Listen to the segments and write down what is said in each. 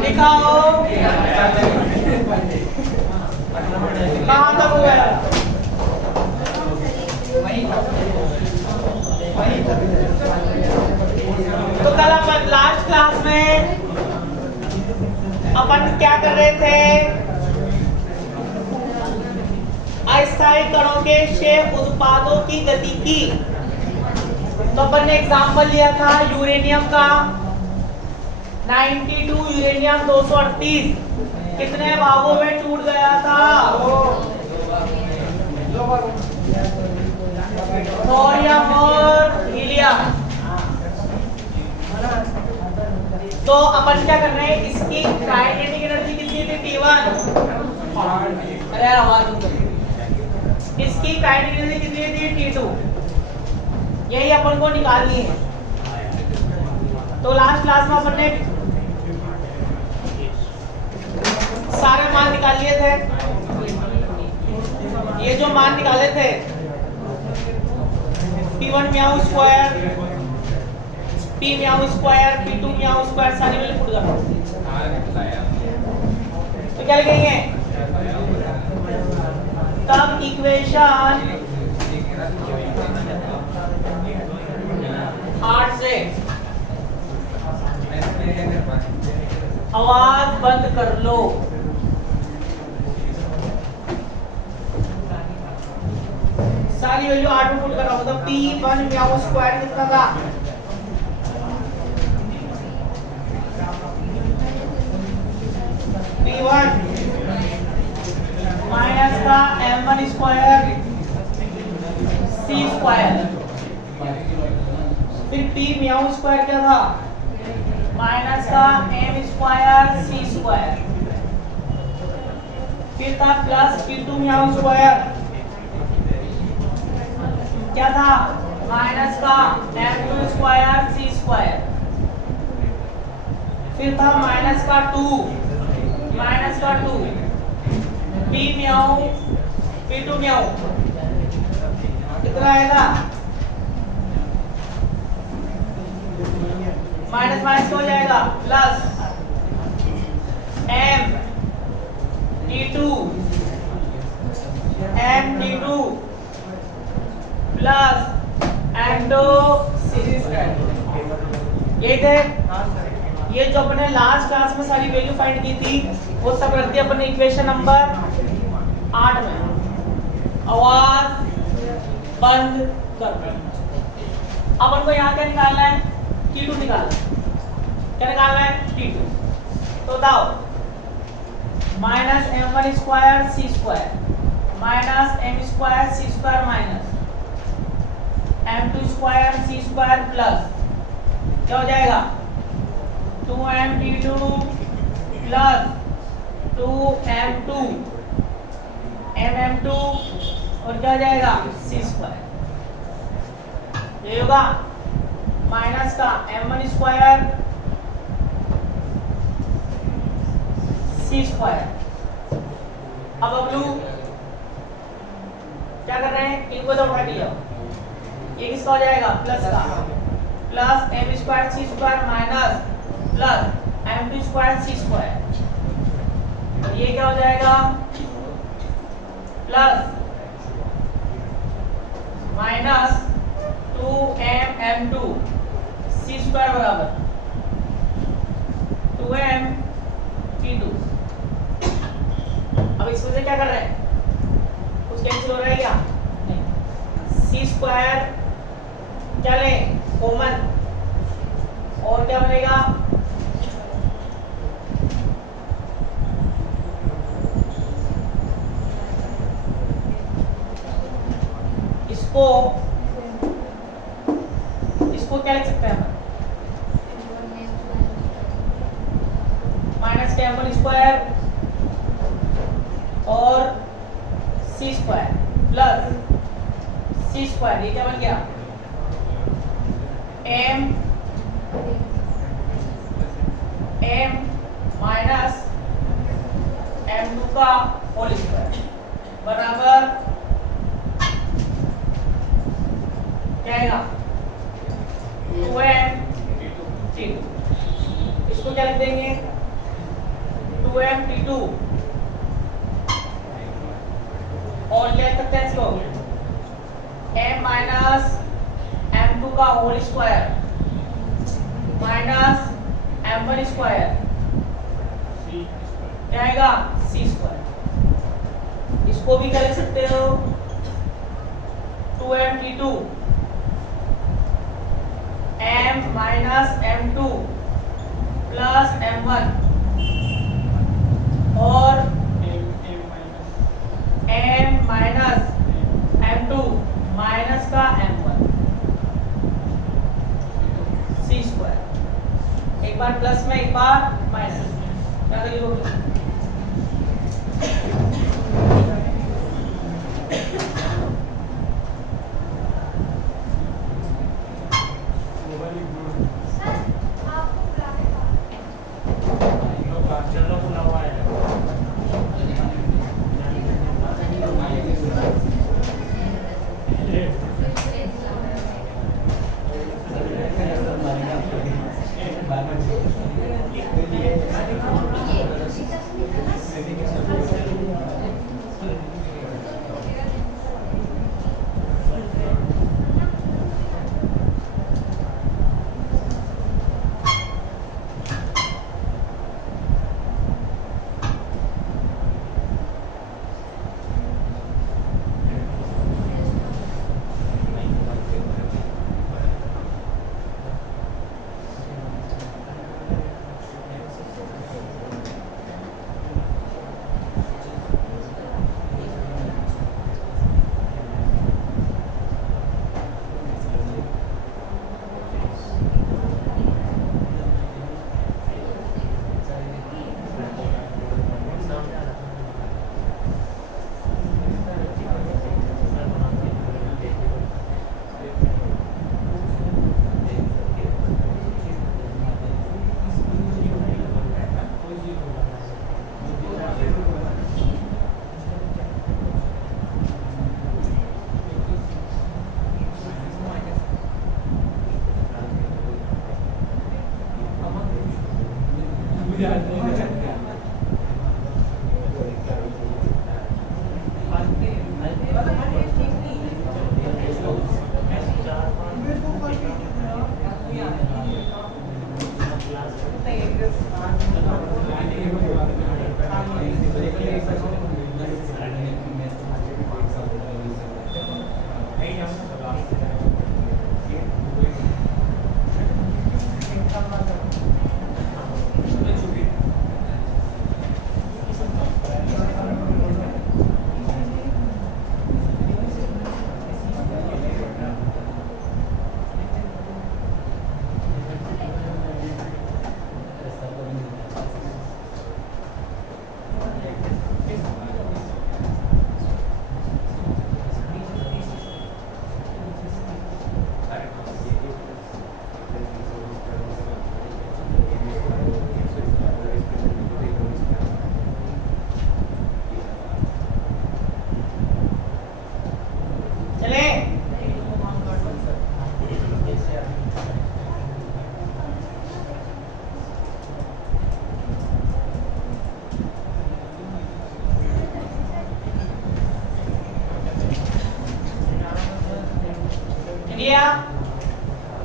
लिखाओ कहाँ तक हुआ है? तो कल अपन लास्ट क्लास में अपन क्या कर रहे थे? अस्थायी कणों के शेष उत्पादों की गतिकी। तो अपन ने एग्जाम्पल लिया था यूरेनियम का 92, यूरेनियम 238 कितने भागों में टूट गया था? थोरियम और हीलियम। तो अपन क्या कर रहे हैं? इसकी काइनेटिक एनर्जी कितनी थी? T1। अरे यार आवाज बंद कर। इसकी काइनेटिक एनर्जी कितनी थी? T2। यही अपन को निकालनी है। तो लास्ट क्लास में अपन ने सारे मान निकाल लिए थे। ये जो मान निकाले थे P1 म्याऊ स्क्वायर, P म्याऊ स्क्वायर, P2 म्याऊ स्क्वायर सारी वैल्यू पुट करो। तो क्या लिखेंगे? तब इक्वेशन 8 से आवाज बंद कर लो। सारी वैल्यू 8 में पुट कर रहा हूं। मतलब P1 म्याऊ स्क्वायर कितना था? P1 माइनस का M1 स्क्वायर C स्क्वायर, फिर P म्याऊ स्क्वायर क्या था? माइनस का M स्क्वायर C स्क्वायर, फिर था प्लस P2 म्याऊ स्क्वायर क्या था? माइनस का M2 स्क्वायर C स्क्वायर, फिर था माइनस का 2 P म्याऊ P2 म्याऊ कितना आएगा? माइनस माइनस हो जाएगा plus M D2 plus M2 series ये थे। ये जो अपने लास्ट क्लास में सारी वैल्यू फाइंड की थी वो सब रख दिया अपने इक्वेशन नंबर 8 में। आवाज बंद कर। अब अपन को यहाँ क्या निकालना है? T2 निकालना है। क्या निकालना है? T2। तो बताओ minus M1 square C square minus M square C square minus M2 square C square plus क्या हो जाएगा? 2M T2 plus 2M2 MM2 और क्या हो जाएगा? C square. ये होगा माइनस का M1 स्क्वायर C स्क्वायर। अब अगलू क्या कर रहे हैं? इनको तो उठा लिया। ये किसका हो जाएगा? प्लस का plus M square C square minus plus M2 square C square. ये क्या हो जाएगा? Plus minus 2M C square बराबर 2M P2। अब इसमें से क्या कर रहे हैं? कुछ कैंसिल हो रहा है क्या? नहीं। C स्क्वायर क्या लें? कॉमन। और क्या बनेगा? इसको क्या लिख सकते हैं हम? माइनस के M1 स्क्वायर और C square plus C square. ये क्या बन गया? M माइनस M2 का होल स्क्वायर बराबर क्या आएगा? 2m t2, इसको क्या लिख देंगे 2m t2 और क्या लिख सकते हैं इसको m माइनस m2 का whole square minus m1 square क्या आएगा c स्क्वायर। इसको भी क्या लिख सकते हो 2m t2 m minus m2 plus m1 और m माइनस m2 माइनस का m1 c स्क्वायर। एक बार प्लस में एक बार माइनस में क्या करिए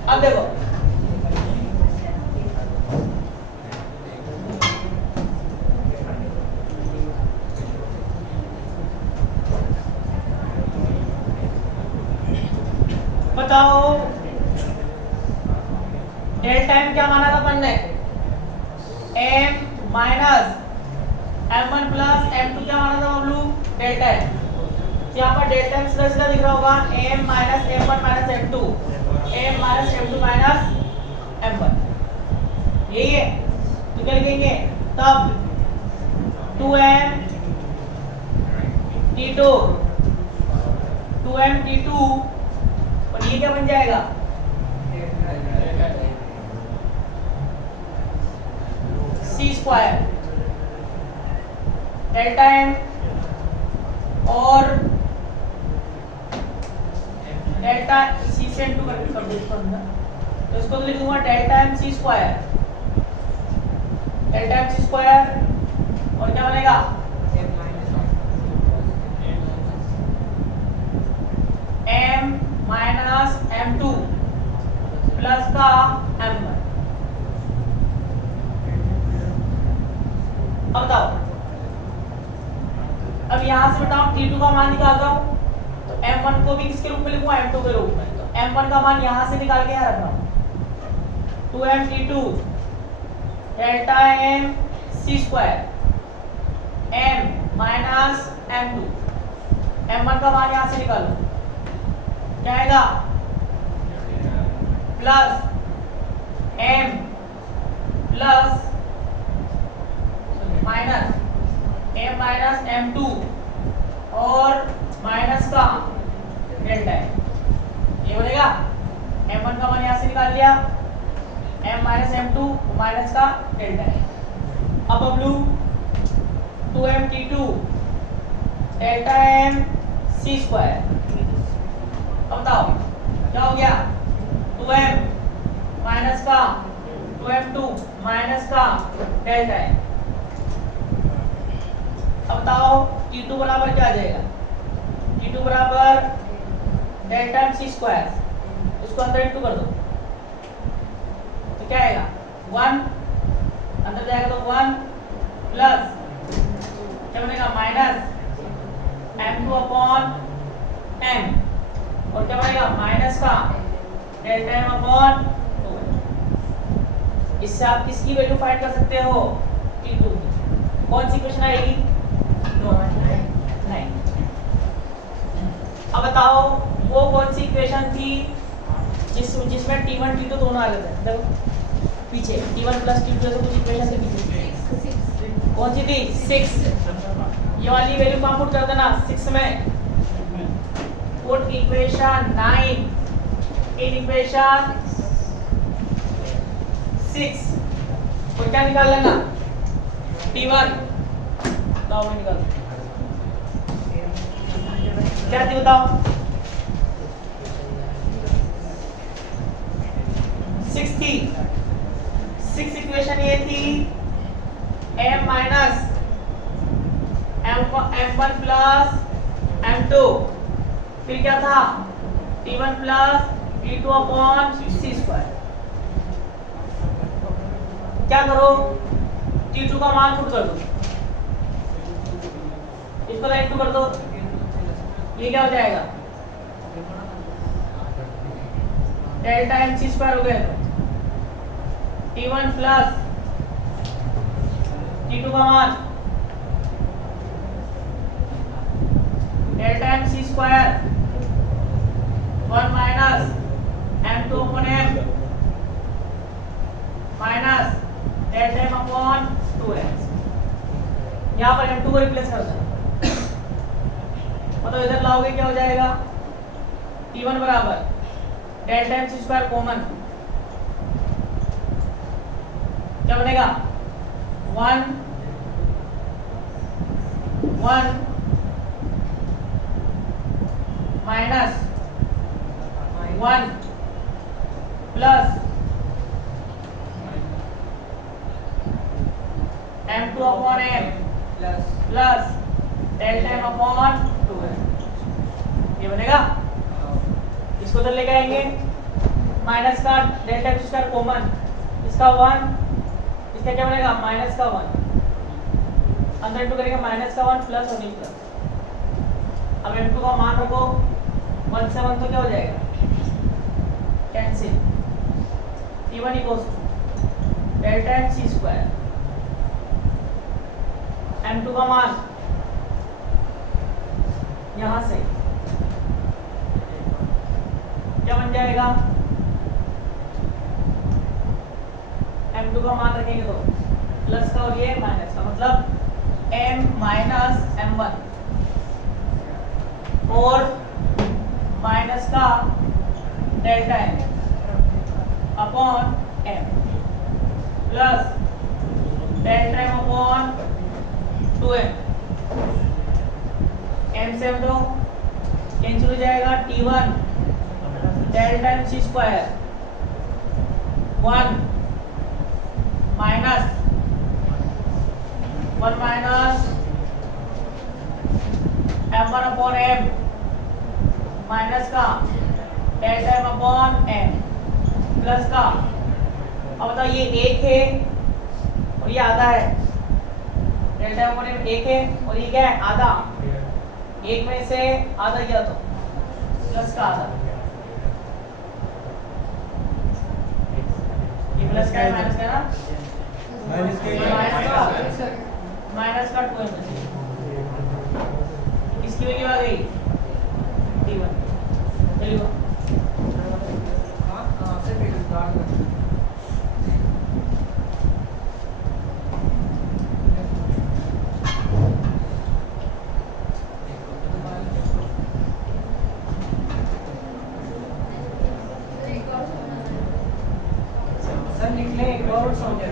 अब देखो बताओ डेल्टा m क्या माना था अपन ने m minus m1 plus m2 क्या माना था बबलू डेल्टा m। यहाँ पर डेल्टा m सीधा दिख रहा होगा m minus m1 minus m2 m minus m2 minus m1 यही है। तो क्या लिखेंगे तब 2m t2 2m t2 और ये क्या बन जाएगा c स्क्वायर डेल्टा m और डेल्टा c से m2 करके कर दो इसको अंदर तो इसको तो लिखूंगा delta M C square, delta M C square, और क्या बनेगा m माइनस m2 प्लस का m1। अब बताओ, अब यहां से बताओ t2 का मान निकालता हूं, तो m1 को भी किसके रूप में लिखूंगा m2 के रूप में। तो m1 का मान यहां से निकाल के यहां रख रहा हूं, 2m t2 delta m c square m minus m2, m1 का मान यहां से निकालो, क्या आएगा plus m plus minus m minus m2 और माइनस का डेल्टा m, ये बनेगा। m1 का मान यहां से निकाल लिया, m माइनस m2 माइनस का डेल्टा m। अब Bablu 2m t2 delta m c square, अब बताओ क्या हो गया 2m माइनस का 2m2 माइनस का डेल्टा m। अब बताओ t2 बराबर क्या आ जाएगा, t2 बराबर डेल्टा m c स्क्वायर, इसको अंदर इंटू कर दो तो क्या आएगा 1, अंदर जाएगा तो 1 प्लस क्या बनेगा माइनस m2 अपॉन m, और क्या बनेगा माइनस का डेल्टा m अपॉन 2। इससे आप किसकी वैल्यू फाइंड कर सकते हो t2 की। कौन सी इक्वेशन आएगी 9। अब बताओ वो कौन सी इक्वेशन थी जिसमें t1 t2 दोनों आ गए थे, देखो पीछे t1 प्लस t2 जैसे कुछ इक्वेशन थी पीछे, कौन सी थी 6। ये वाली वैल्यू कहाँ पुट कर देना 6 में, पुट इक्वेशन 9 इन इक्वेशन 6, और क्या निकाल लेना t1, बताओ मैं निकाल क्या थी बताओ 6 थी, 6 इक्वेशन ये थी m minus m1 plus m2, फिर क्या था t1 plus t2 upon c square. क्या करो t2 का मान पुट कर दो, इसको इंटू कर दो, ये क्या हो जाएगा डेल्टा m c स्क्वायर हो गया, t1 प्लस t2 का मान delta m c square 1 minus m2 upon m minus delta m upon 2m। यहाँ पर m2 को रिप्लेस कर दो, मतलब इधर लाओगे क्या हो जाएगा t1 बराबर delta m c square common, क्या बनेगा 1 minus 1 plus m2 upon m plus delta m upon 2m, ये बनेगा। इसको तो लेके आएंगे माइनस का डेल्टा m स्क्वायर कॉमन, इसका 1, इसका क्या बनेगा माइनस का 1, अंदर इंटू करेंगे माइनस का 1 प्लस और प्लस। अब m2 का मान रखो 1 से 1 तो क्या हो जाएगा cancel, t1 equals to delta m c square, m2 का मान यहां से क्या बन जाएगा m2 का मान रखेंगे तो प्लस का और ये माइनस का, मतलब m माइनस m1 और माइनस का delta m upon m plus delta m upon 2m, m से m2 कैंसिल हो जाएगा, t1 delta m c square 1 minus m1 upon m minus का delta m upon m plus का, अब बताओ ये 1 है और ये आधा है, डेल्टा m अपॉन m 1 है और ये क्या है आधा, एक में से आधा गया तो प्लस का आधा, ये प्लस का है माइनस का ना, माइनस का 2m, किसकी वैल्यू आ गई d1, चलिए सर लिख ले एक और समझा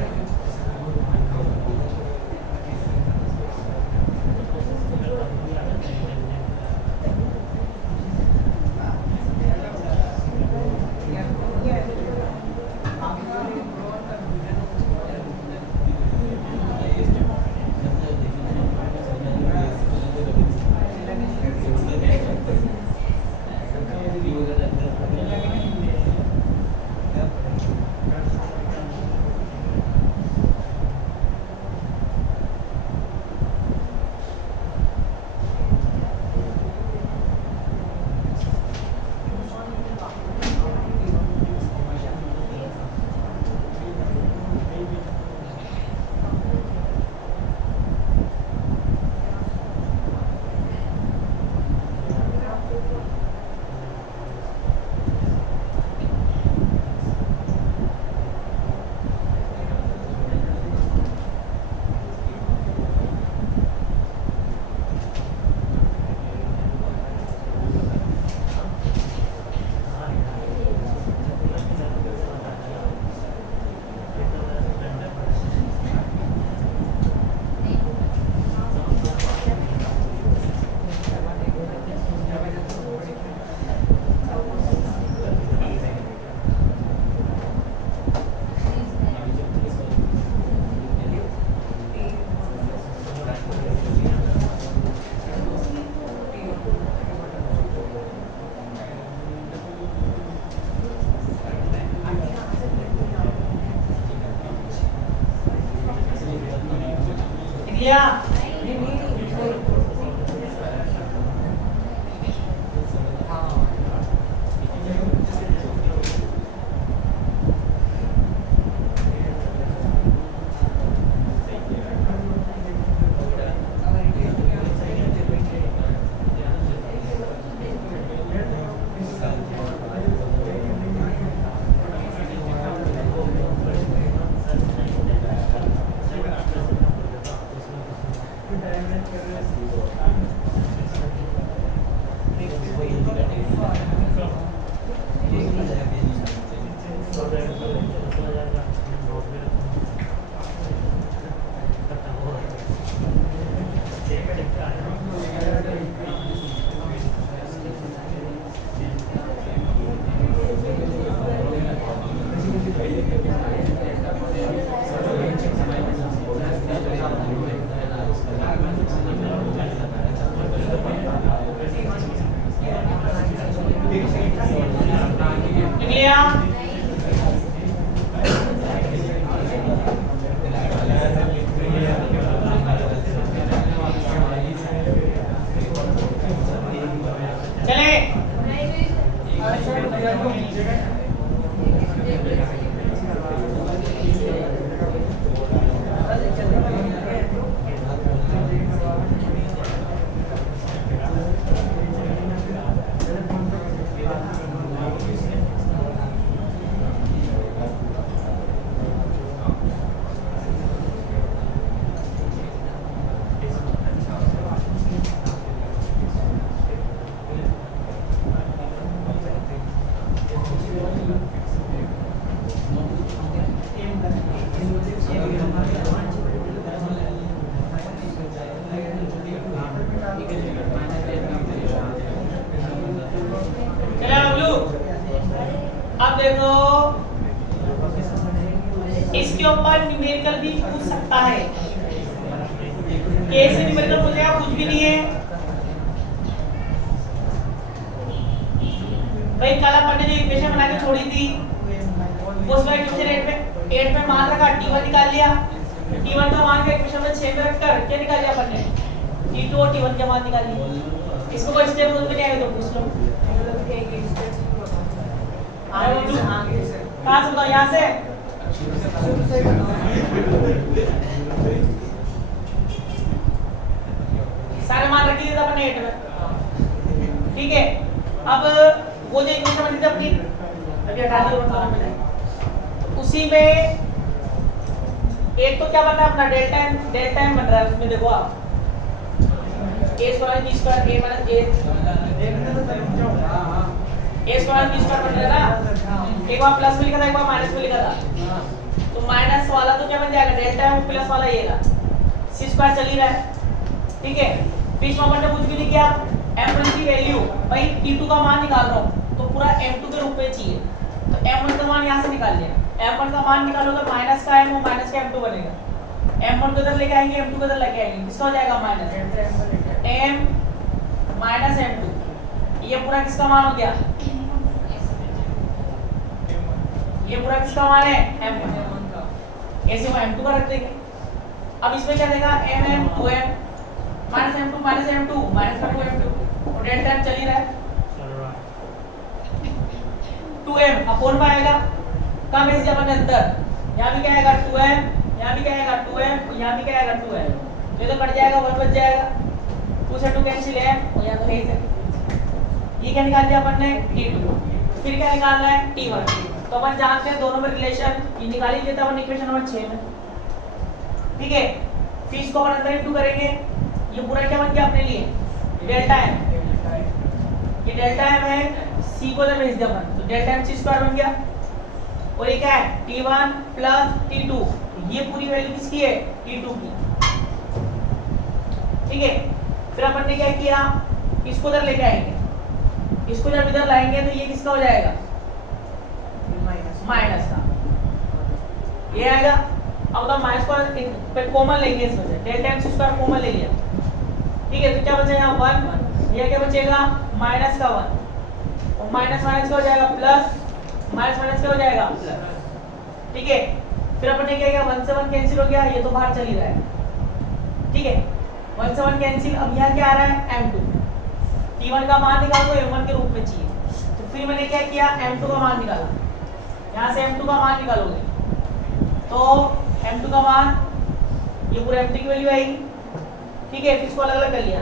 लिया चले इसके ऊपर न्यूमेरिकल भी पूछ सकता है। कैसे न्यूमेरिकल पूछेगा? कुछ भी नहीं है भाई, कल अपन ने जो इक्वेशन बना के छोड़ी थी उस वाले इक्वेशन 8 में मान रखा, t1 निकाल लिया, t1 का मान का इक्वेशन में 6 में रखकर क्या निकाल लिया अपन ने? t2 और t1 के मान निकाल लिए। इसको कोई स्टेप रूल में नहीं आएगा तो पूछ लो। कहां से बताओ? यहां से सारे मान रख दिए थे अपन ने 8 में, ठीक है। अब वो जो इक्वेशन बनी थी अपनी, अभी हटा दिया उसी में एक तो क्या बन रहा है अपना डेल्टा एम बन रहा है। उसमें देखो आप a square b square a minus a square b square बन रहा है ना। एक बार प्लस में लिखा था, एक बार माइनस में लिखा था, तो माइनस वाला तो क्या बन जाएगा? डेल्टा एम प्लस वाला ये रहा, c स्क्वायर चल ही रहा है, ठीक है। बीच में अपन ने कुछ भी नहीं किया, m1 की वैल्यू भाई t2 का मान निकाल रहा हूं तो पूरा m2 के रूप में चाहिए, तो m1 का मान यहां से निकाल लिया। m1 का मान निकालो तो माइनस का m और माइनस का m2 बनेगा। m1 को इधर लेके आएंगे, m2 को इधर लेके आएंगे, किसका हो जाएगा? Minus m minus m2। ये पूरा किसका मान हो गया? ये पूरा किसका मान है? m1 का। ऐसे वो m2 का रख देंगे। अब इसमें क्या देगा? mm 2m minus m2 minus m2 minus का 2m2 और डेल्टा m चल ही रहा है, 2m अपॉन में आएगा, कहां भेज दिया अपन अंदर? यहां भी क्या आएगा? 2m, यहां भी क्या आएगा? 2m, यहां भी क्या आएगा? 2m। ये तो कट जाएगा, 1 बच जाएगा, 2 से 2 कैंसिल है और यहां तो है ही है। ये क्या निकाल दिया अपन ने? t2। फिर क्या निकालना है? t1। तो अपन जानते हैं दोनों में रिलेशन, ये निकाल ही लेते हैं अपन इक्वेशन नंबर 6 में, ठीक है। फिर इसको अपन अंदर इंटू करेंगे, ये पूरा क्या बन गया अपने लिए? Delta M. ये डेल्टा एम है, c को इधर भेज दिया अपन, तो डेल्टा एम c स्क्वायर बन गया। और ये क्या है? t1 प्लस t2, ये पूरी वैल्यू किसकी है? t2 की, ठीक है। फिर अपन ने क्या किया? इसको इधर लेके आएंगे, इसको जब इधर लाएंगे तो ये किसका हो जाएगा? माइनस का, ये आएगा। अब तो माइनस को कॉमन लेंगे, इसमें से delta M c square common ले लिया, ठीक है। तो क्या बचेगा? 1, ये क्या बचेगा? माइनस का 1 और माइनस माइनस का हो जाएगा प्लस, माइनस माइनस क्या हो जाएगा? ठीक है। फिर अपन ने क्या किया? 1 से 1 कैंसिल हो गया, ये तो बाहर चल ही रहा है, ठीक है। 1 से 1 कैंसिल। अब यहाँ क्या आ रहा है? m2। t1 का मान निकालो तो m1 के रूप में चाहिए, तो फिर मैंने क्या किया? m2 का मान निकाला। यहाँ से m2 का मान निकालोगे तो m2 का मान, ये पूरा m2 की वैल्यू आएगी, ठीक है। इसको अलग अलग कर लिया,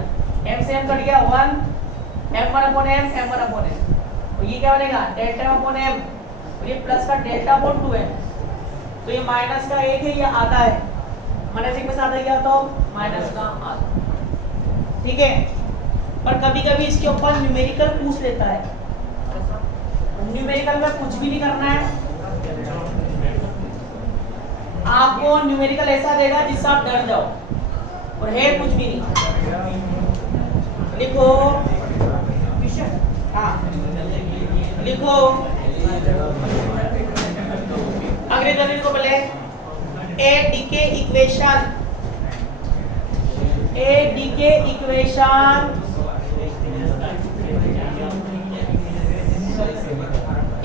m से m कट गया 1, m1 upon m, m1 upon m, और ये क्या बनेगा? डेल्टा m अपॉन m, और ये प्लस का डेल्टा अपॉन 2m। तो ये माइनस का 1 है, ये आधा है, माइनस 1 में से आधा गया तो माइनस का आधा, ठीक है। पर कभी कभी इसके ऊपर न्यूमेरिकल पूछ लेता है। न्यूमेरिकल में कुछ भी नहीं करना है, आपको न्यूमेरिकल ऐसा देगा जिससे आप डर जाओ, और है कुछ भी नहीं। लिखो, हाँ लिखो, अंग्रेजी को पहले ए डी के equation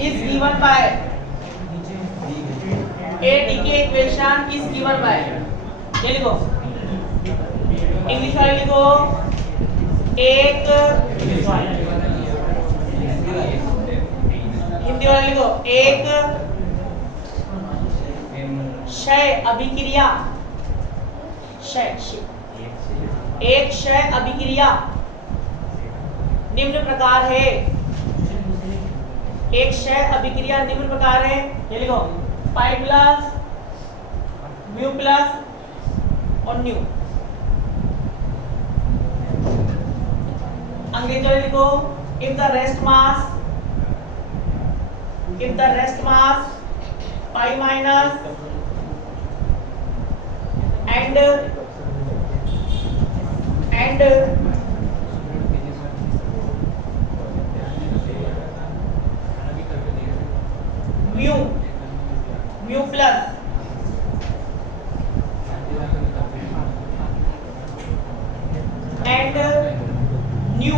is given by a decay equation is given by, ये लिखो, इंग्लिश वाले लिखो, एक, हिंदी वाले लिखो, एक क्षय अभिक्रिया, एक क्षय अभिक्रिया निम्न प्रकार है, एक क्षय अभिक्रिया निम्न प्रकार है, ये लिखो, पाई प्लस म्यू प्लस और न्यू। अंग्रेजी में लिखो, if the rest mass pi minus and mu plus and nu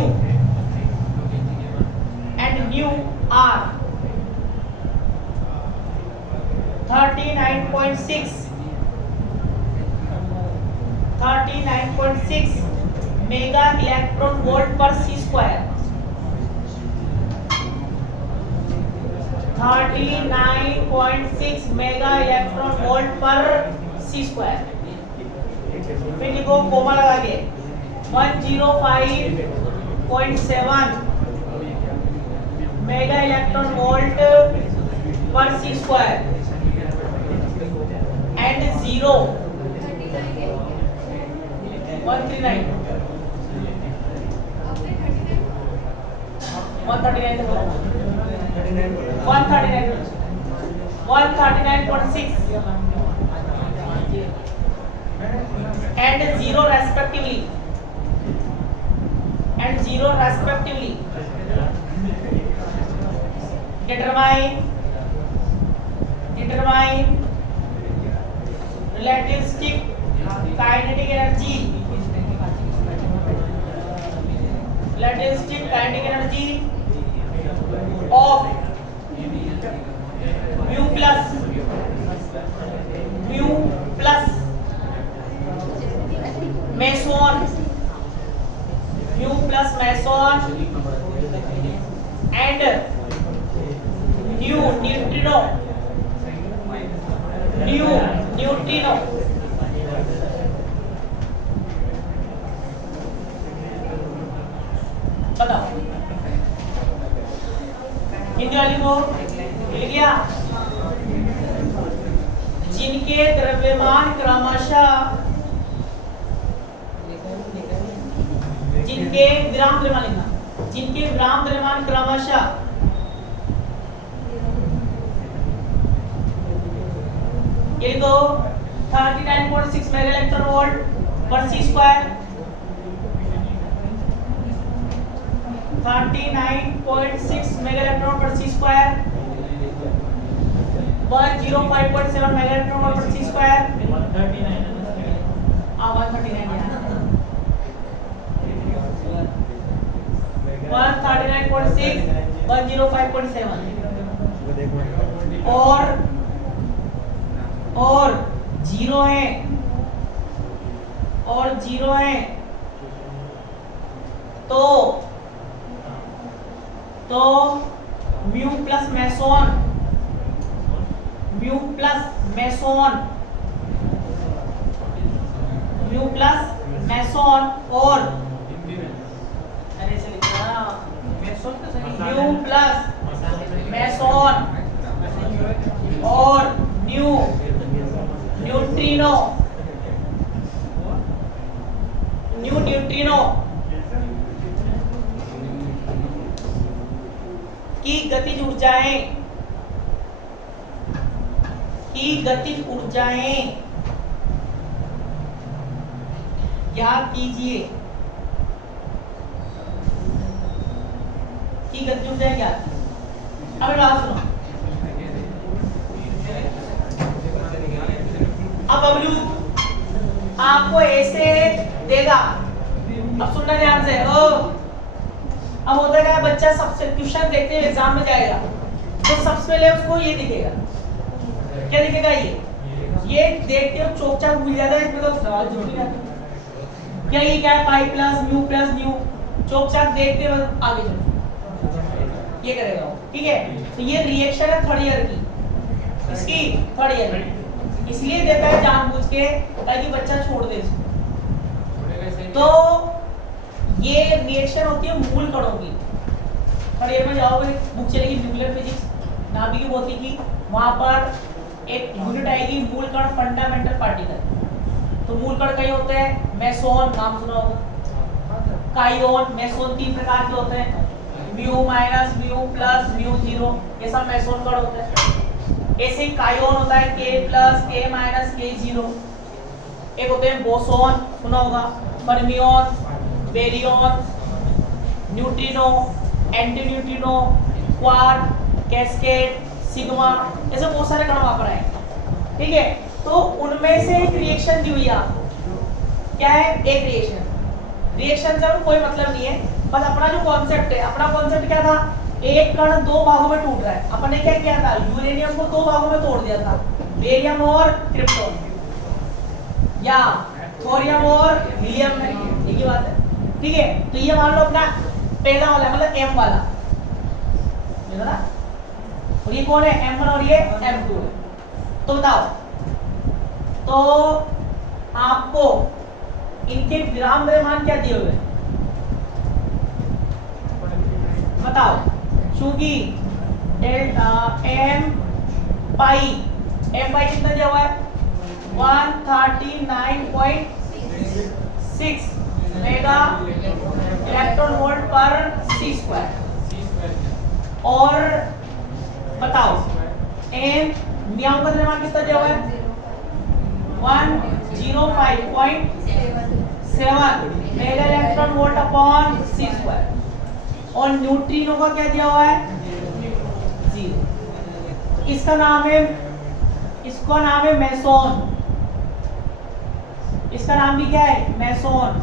are 39.6 mega electron volt पर सी स्क्वायर, 39.6 मेगा इलेक्ट्रॉन वोल्ट पर सी स्क्वायर। फिर लिखो कोमा लगा के 105.7 मेगा इलेक्ट्रॉन वोल्ट पर सी square and 0 139 139.6 and 0 respectively determine relativistic kinetic energy of mu plus meson and neutrino बताओ हिंदी वाली को मिल गया। जिनके द्रव्यमान क्रमशः जिनके विराम द्रव्यमान क्रमशः ये तो 39.6 मेगा इलेक्ट्रॉन वोल्ट पर सी स्क्वायर, 39.6 मेगा इलेक्ट्रॉन पर सी स्क्वायर, 105.7 मेगा इलेक्ट्रॉन वोल्ट पर सी स्क्वायर, 139.6 105.7 और 0 है तो म्यू प्लस मेसोन और म्यू प्लस मेसोन और न्यूट्रिनो की गतिज ऊर्जाएं याद कीजिए की गतिज ऊर्जाएं क्या। अब बात सुनो, अब बबलू आपको ऐसे देगा, अब सुनना ध्यान से। अब होता है बच्चा सबसे ट्यूशन देखते हुए एग्जाम में जाएगा तो सबसे पहले उसको ये दिखेगा, क्या दिखेगा, ये देखते हो चौक चाक भूल जाता है, इसमें तो क्या ये क्या है, पाई प्लस न्यू चौक चाक देखते हुए आगे चलो ये करेगा, ठीक है। तो ये रिएक्शन है थर्ड ईयर की, इसकी थर्ड ईयर में इसलिए देता है जानबूझ के ताकि बच्चा छोड़ दे इसको। तो ये रिएक्शन होती है मूल कणों की। थर्ड ईयर में जाओगे बुक चलेगी न्यूक्लियर फिजिक्स, नाभिकीय भौतिकी, वहां पर एक यूनिट आएगी मूल कण फंडामेंटल पार्टिकल। तो मूल कण कई होते हैं, मेसोन नाम सुना होगा, काइओन, मेसोन 3 प्रकार के होते हैं, mu minus mu plus mu 0, ये सब मेसोन कण होते हैं। ऐसे ही काइओन होता है K plus K minus K0। एक होते हैं बोसोन सुना होगा, fermion, baryon, neutrino, antineutrino, quark, cascade, sigma, ऐसे बहुत सारे कण वहां पर आए, ठीक है। तो उनमें से एक रिएक्शन दी हुई है, क्या है, एक रिएक्शन रिएक्शन से कोई मतलब नहीं है, बस अपना जो कॉन्सेप्ट है, अपना कॉन्सेप्ट क्या था, एक कण दो भागों में टूट रहा है। अपन ने क्या किया था, यूरेनियम को दो भागों में तोड़ दिया था, बेरियम और क्रिप्टोन, या थोरियम और हीलियम में, एक ही बात है। ठीक है, तो ये मान लो अपना पहला वाला है, मतलब M वाला है ना, और ये कौन है, M1 और ये M2 है। तो बताओ, तो आपको इनके विराम द्रव्यमान क्या दिए हुए, बताओ। चूंकि डेल्टा M पाई कितना दिया हुआ है, 139.6 मेगा इलेक्ट्रॉन वोल्ट पर सी स्क्वायर। और बताओ एम म्याऊ का द्रव्यमान कितना दिया हुआ है, 105.7 मेगा इलेक्ट्रॉन वोल्ट अपॉन सी स्क्वायर। और न्यूट्रिनो का क्या दिया हुआ है, 0। इसका नाम है मेसोन। इसका नाम भी क्या है, मेसोन,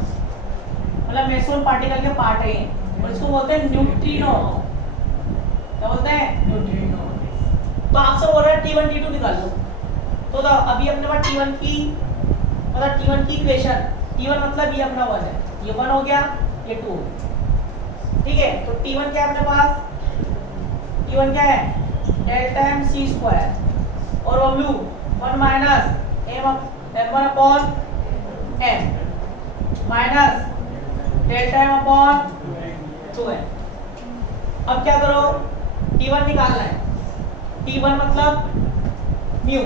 मतलब मेसोन पार्टिकल के पार्ट है, और इसको बोलते हैं न्यूट्रिनो। क्या बोलते हैं, न्यूट्रिनो। तो आपसे बोल रहा है T1 T2 निकाल लो। तो अभी अपने पास T1 की इक्वेशन, T1 मतलब ये अपना 1 है, ये 1 हो गया, ये 2। ठीक है, तो T1 क्या है अपने पास, T1 क्या है, डेल्टा M C स्क्वायर, और value 1 minus M1 upon M minus delta M upon 2M। अब क्या करो, T1 निकालना है, T1 मतलब म्यू,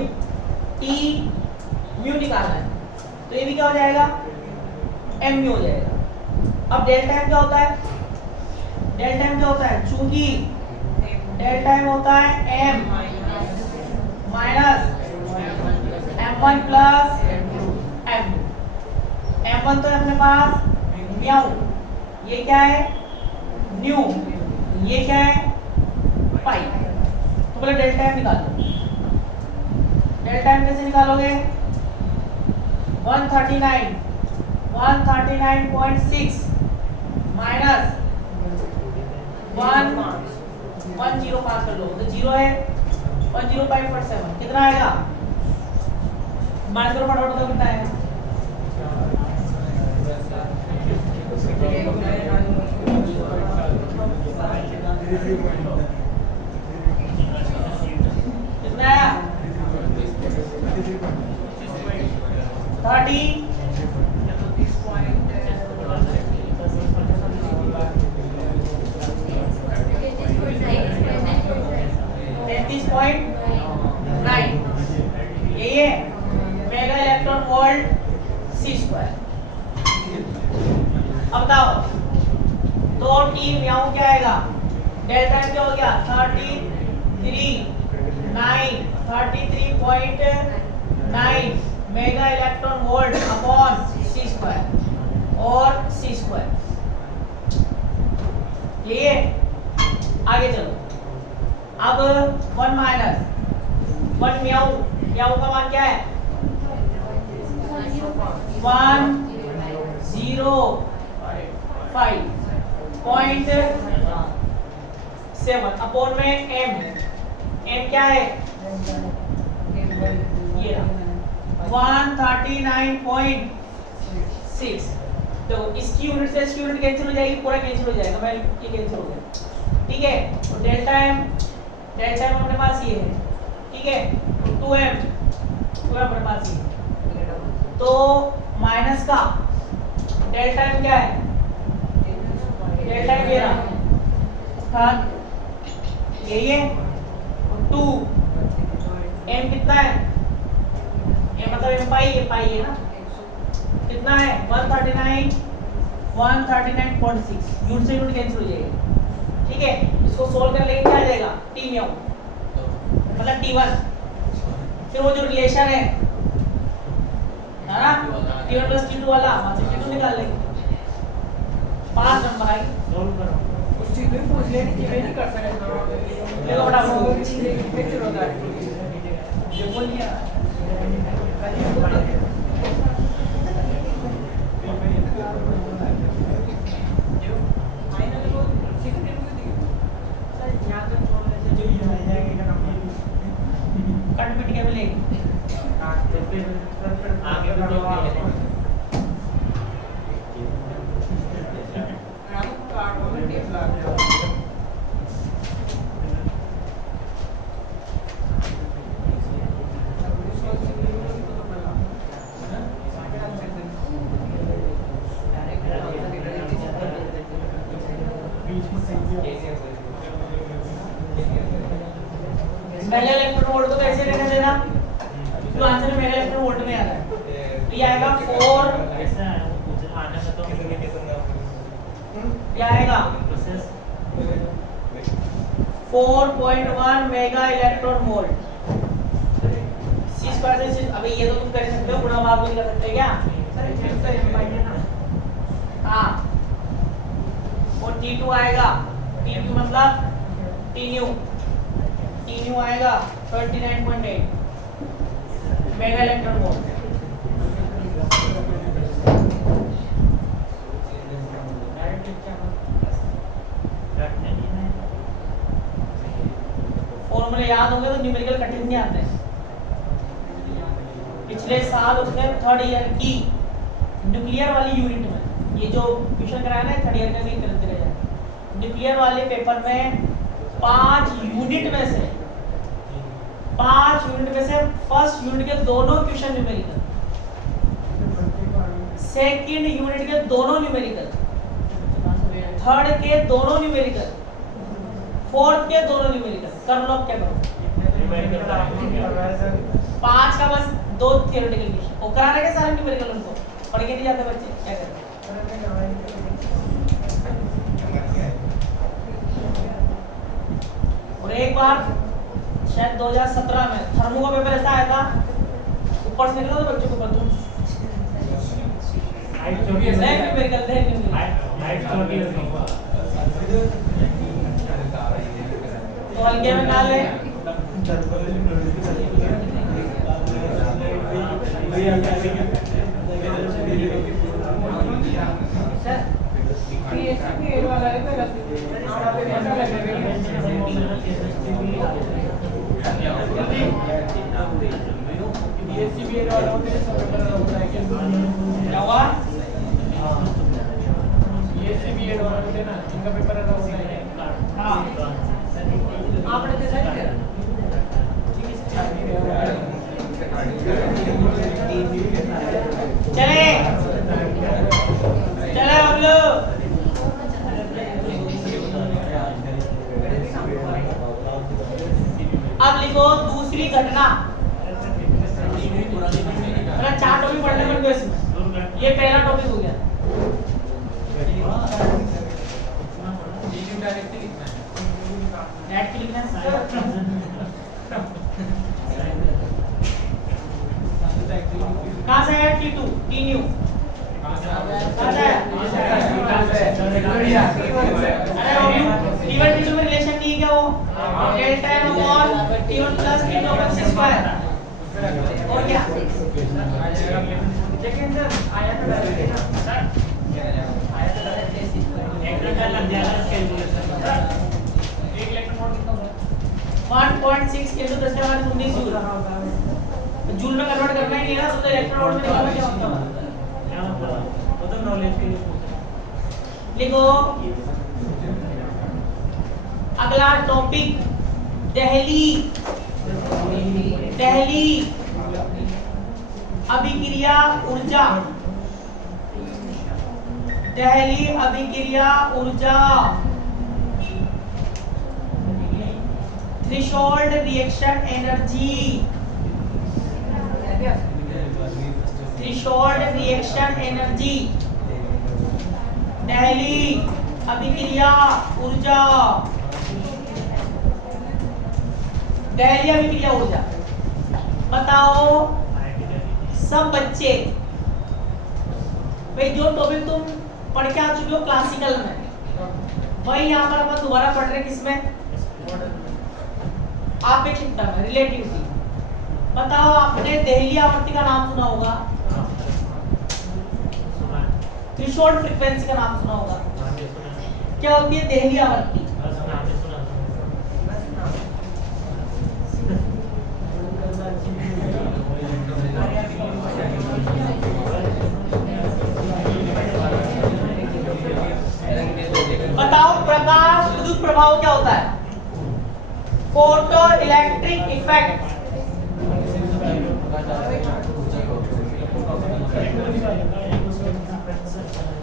म्यू निकालना है, तो ये भी क्या हो जाएगा, M म्यू हो जाएगा। अब डेल्टा M क्या होता है, चूंकि डेल्टा M होता है M minus M1 plus M2। M1 तो है अपने पास म्याऊ, ये क्या है न्यू, ये क्या है पाई। तो बोले डेल्टा M निकालो। डेल्टा M कैसे निकालोगे, 139.6 माइनस 105 कर लो, तो 0 है, 105.7 कितना आएगा, माइनस करो फटाफट, तो कितना है, कितना आया, 30 33.9 ये मेगा इलेक्ट्रॉन वोल्ट सी स्क्वायर। अब बताओ, तो T म्याऊ क्या आएगा, डेल्टा M क्या हो गया, 33.9 मेगा इलेक्ट्रॉन वोल्ट अपॉन सी स्क्वायर, और सी स्क्वायर ये। आगे चलो, अब 1 माइनस 1 म्याऊ का मान क्या है, 105.7 अपॉन में M क्या है, ये 139.6। तो इसकी यूनिट से इसकी यूनिट कैंसिल हो जाएगी, पूरा कैंसिल हो जाएगा, मैं ये कैंसिल हो गया। ठीक है, तो डेल्टा M अपने पास ये है, ठीक है, 2M अपने पास ये, तो माइनस का डेल्टा M क्या है, डेल्टा M ये रहा, यही है, 2 M कितना है, ये मतलब M पाई है ना, कितना है 139.6, यूनिट से यूनिट कैंसिल हो जाएगी। ठीक है, इसको सोल्व कर लेंगे, क्या आ जाएगा, T म्याऊ मतलब T1, फिर वो जो रिलेशन है ना, T1 प्लस T2 वाला, वहां से T2 निकाल लेंगे, 5 नंबर आएगी। सोल्व करो, उस चीज में पूछ लेनी कि मैं नहीं कर सकता, देखो फटाफट लेक्चर होता है, ये बोल दिया कट पिट के मिलेगी आगे भी तो पहले इलेक्ट्रॉन वोल्ट को कैसे लेना देना, तो आंसर में मेरा इलेक्ट्रॉन वोल्ट में आ रहा है, तो ये आएगा 4 क्या आएगा 4.1 मेगा इलेक्ट्रॉन वोल्ट। अबे ये तो तुम कर सकते हो, गुणा भाग भी कर सकते हो क्या? हाँ, और T2 आएगा, T2 मतलब T आएगा 29.8 मेगा इलेक्ट्रॉन वोल्ट। फॉर्मूले याद होंगे तो न्यूमेरिकल कठिन नहीं आते। पिछले साल उसने थर्ड ईयर की न्यूक्लियर वाली यूनिट में, ये जो क्वेश्चन कराया ना थर्ड ईयर का भी करते रहे, न्यूक्लियर वाले पेपर में 5 यूनिट में से फर्स्ट यूनिट के दोनों क्वेश्चन न्यूमेरिकल, सेकंड यूनिट के दोनों न्यूमेरिकल, थर्ड के दोनों न्यूमेरिकल, फोर्थ के दोनों न्यूमेरिकल। कर लो क्या करो, 5 का बस 2 थियोरेटिकल क्वेश्चन वो कराने के सारे न्यूमेरिकल उनको पढ़ के नहीं जाते बच्चे, क्या करें। और एक बार शायद 2017 में थर्मो का पेपर ऐसा आया था, ऊपर से निकला था बच्चों को तुम तो हल्के में डाल ले। क्या हुआ? हाँ आपने चले हम लोग। अब लिखो दूसरी घटना। 4 टॉपिक पढ़ने में इसमें ये पहला टॉपिक हो गया। डायरेक्ट लिखना कहाँ से है? T2 T न्यू कहाँ से है? अरे T1 T2 में रिलेशन नहीं है क्या वो? डेल्टा एम और T1 plus T2 upon C square. और क्या? लेकिन सर आया तो डायरेक्ट ना सर, आया तो डायरेक्ट एक लग जाएगा कैलकुलेशन। एक इलेक्ट्रॉन वोल्ट कितना होगा? 1.6 into 10⁻19 जूल। जूल में कन्वर्ट करना ही नहीं ना, तो इलेक्ट्रॉन वोल्ट में निकालना क्या होता है? क्या मतलब वो तो नॉलेज के लिए लिखो। अगला टॉपिक दहली अभिक्रिया ऊर्जा। दहली अभिक्रिया ऊर्जा, threshold reaction energy, threshold reaction energy, दहली अभिक्रिया ऊर्जा, दहली अभिक्रिया ऊर्जा। बताओ सब बच्चे, भाई जो टॉपिक तुम पढ़ के आ चुके हो क्लासिकल में, वही यहाँ पर अपन दोबारा पढ़ रहे हैं किसमें? आपेक्षिकता में, रिलेटिविटी। बताओ आपने दहली आवृत्ति का नाम सुना होगा, थ्रेशोल्ड फ्रीक्वेंसी का नाम सुना होगा। क्या होती है दहली आवृत्ति?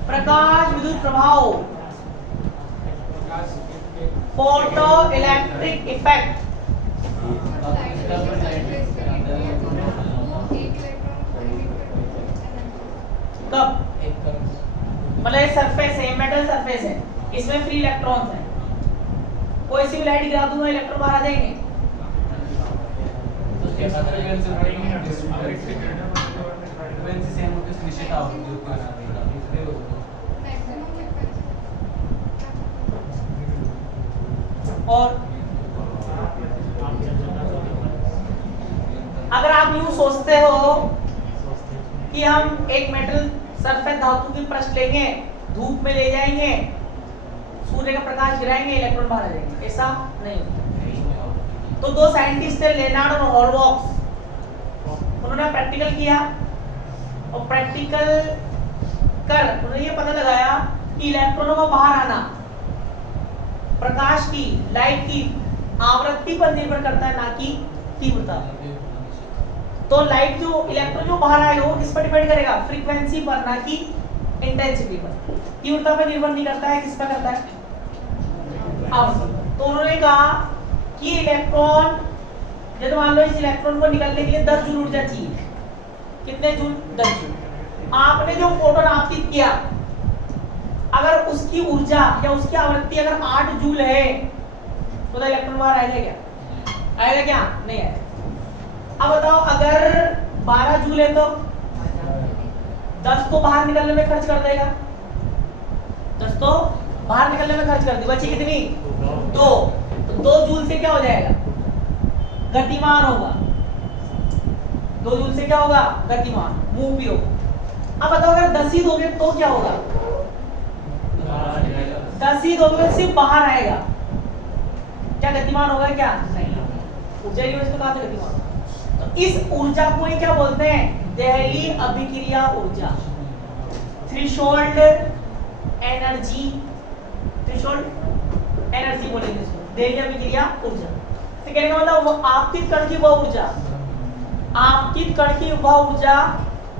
प्रकाश विद्युत प्रभाव, फोटो इलेक्ट्रिक इफेक्ट, कब? मतलब सरफेस है, मेटल सरफेस है, इसमें फ्री इलेक्ट्रॉन्स हैं, कोई सी भी लाइट गिरा दूंगा इलेक्ट्रॉन बाहर आ जाएंगे। और अगर आप यूं सोचते हो कि हम एक मेटल सरफेस धातु की पृष्ठ लेंगे, धूप में ले जाएंगे, सूर्य का प्रकाश गिराएंगे, इलेक्ट्रॉन बाहर आ जाएंगे, ऐसा नहीं होता। तो दो साइंटिस्ट थे, लेनार्ड और हॉलबॉक्स, उन्होंने प्रैक्टिकल किया और प्रैक्टिकल कर उन्होंने ये पता लगाया कि इलेक्ट्रॉनों का बाहर आना प्रकाश की, लाइट की आवृत्ति पर निर्भर करता है, ना कि तीव्रता। तो लाइट जो इलेक्ट्रॉन जो बाहर आएगा वो किस पर डिपेंड करेगा? फ्रीक्वेंसी पर, ना कि इंटेंसिटी पर। तीव्रता पर निर्भर नहीं करता है, किस पर करता है? आवृत्ति। तो उन्होंने कहा कि इलेक्ट्रॉन, जब मान लो इस इलेक्ट्रॉन को निकलने के लिए 10 जूल ऊर्जा चाहिए, कितने जूल? 10 जूल। आपने जो फोटोन आपतित किया, अगर उसकी ऊर्जा या उसकी आवृत्ति अगर 8 जूल है तो इलेक्ट्रॉन बाहर आएगा क्या? आएगा क्या? नहीं आएगा। अब बताओ अगर 12 जूल है तो 10 तो बाहर निकलने में खर्च कर देगा, 10 तो बाहर निकलने में खर्च कर दी, बची कितनी? 2। तो 2 जूल से क्या हो जाएगा? गतिमान होगा। 2 जूल से क्या होगा? गतिमान, मूव भी होगा। अब बताओ अगर 10 ही दोगे तो क्या होगा? 10 ही दोगे सिर्फ बाहर आएगा, क्या गतिमान होगा? क्या नहीं। ऊर्जा की वजह से कहां से गतिमान होगा? तो इस ऊर्जा को ही क्या बोलते हैं? देहली अभिक्रिया ऊर्जा, थ्रेशोल्ड एनर्जी, थ्रेशोल्ड एनर्जी बोलेंगे इसको, देहली अभिक्रिया ऊर्जा। तो कहने का मतलब वो आपतित कण की वह ऊर्जा, आपतित कण की वह ऊर्जा।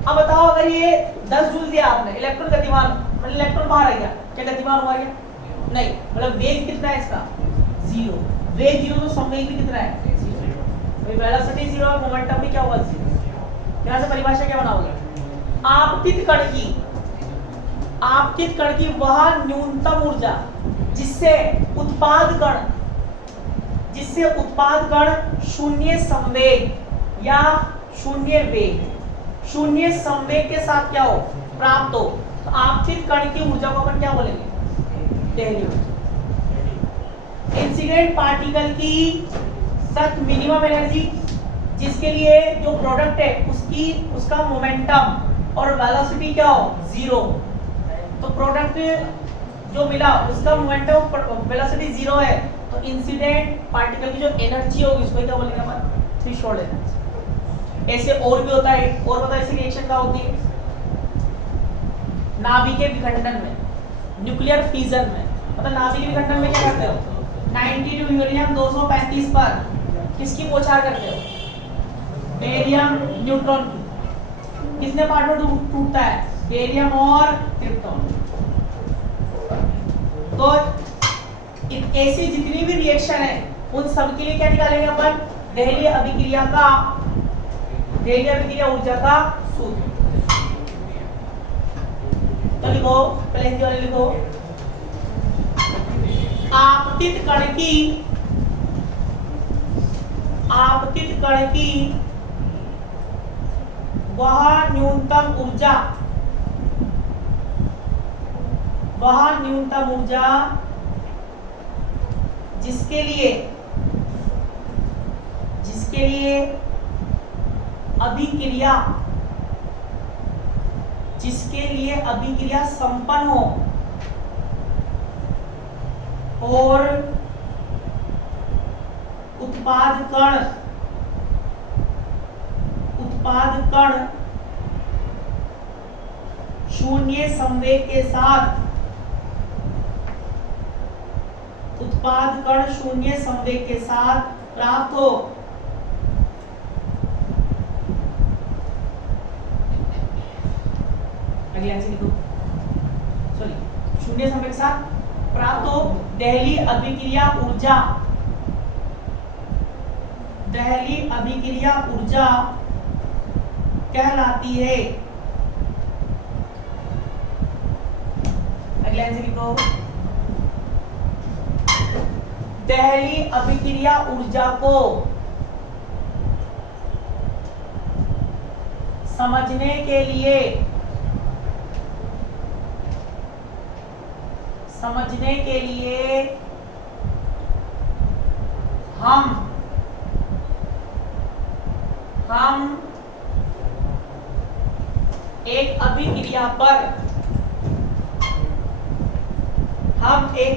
अब बताओ अगर ये 10 जूल दिया आपने, इलेक्ट्रॉन गतिमान, मतलब इलेक्ट्रॉन बाहर आ गया, क्या गतिमान हुआ क्या? नहीं। मतलब वेग कितना है इसका? 0। वेग 0 तो संवेग भी कितना है? 0। वेलोसिटी 0 और मोमेंटम भी क्या होगा? 0। यहां से परिभाषा क्या बनाओगे? आपतित कण की वह न्यूनतम ऊर्जा जिससे उत्पाद कण शून्य संवेग या शून्य वेग, शून्य संवेग के साथ क्या हो? प्राप्त हो। तो आपतित कण की ऊर्जा को अपन क्या बोलेंगे? देहली ऊर्जा। इंसिडेंट पार्टिकल की सख्त मिनिमम एनर्जी, जिसके लिए जो प्रोडक्ट है उसका मोमेंटम और वेलोसिटी क्या हो? 0। तो प्रोडक्ट जो मिला उसका मोमेंटम और वेलोसिटी 0 है, तो इंसिडेंट पार्टिकल की जो एनर्जी होगी उसको क्या बोलेंगे अपन? Threshold energy. ऐसे और भी होता है, और बताओ ऐसी रिएक्शन क्या होती है? नाभिकीय विखंडन में, न्यूक्लियर फिजन में। मतलब नाभिकीय विखंडन में क्या करते हो? 92 यूरेनियम 235 पर किसकी बौछार करते हो? बेरियम न्यूट्रॉन की। कितने पार्ट में टूटता है? बेरियम और क्रिप्टॉन। तो ऐसी जितनी भी रिएक्शन है उन सब के लिए क्या निकालेंगे अपन? देहली अभिक्रिया ऊर्जा का सूत्र। तो लिखो, पहले हिंदी वाले लिखो, आपतित कण की वह न्यूनतम ऊर्जा जिसके लिए अभिक्रिया संपन्न हो और उत्पाद कण शून्य संवेग के साथ प्राप्त हो, अगले आंसर लिखो, सॉरी शून्य समय के साथ प्राप्त हो दहली अभिक्रिया ऊर्जा, दहली अभिक्रिया ऊर्जा कहलाती है। अगले आंसर लिखो, दहली अभिक्रिया ऊर्जा को समझने के लिए हम एक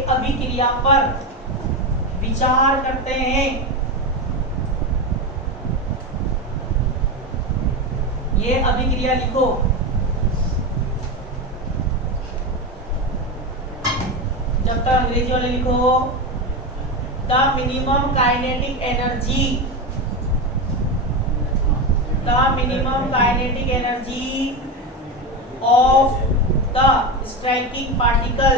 अभिक्रिया पर विचार करते हैं। ये अभिक्रिया लिखो, जब तक अंग्रेजी वाले लिखो, the minimum kinetic energy, the minimum kinetic energy of the striking particle,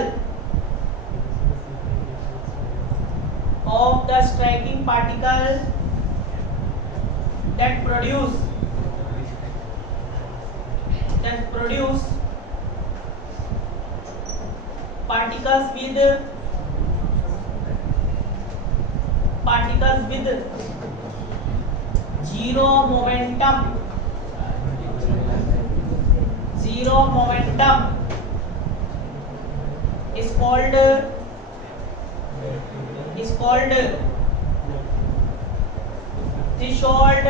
that produce particles with zero momentum is called threshold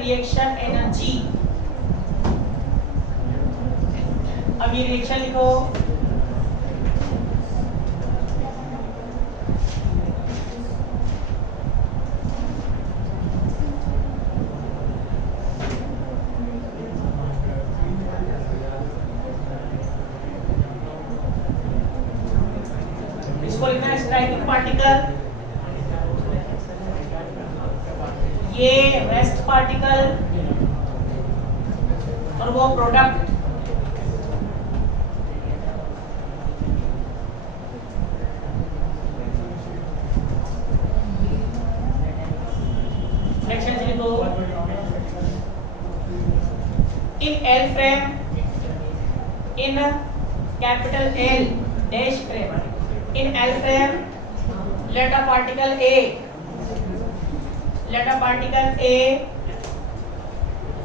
reaction energy। अब ये रिएक्शन लिखो, इसको लिखना है स्ट्राइकिंग पार्टिकल, ये रेस्ट पार्टिकल और वो product. In L frame, in capital L dash frame, in L frame, let a particle A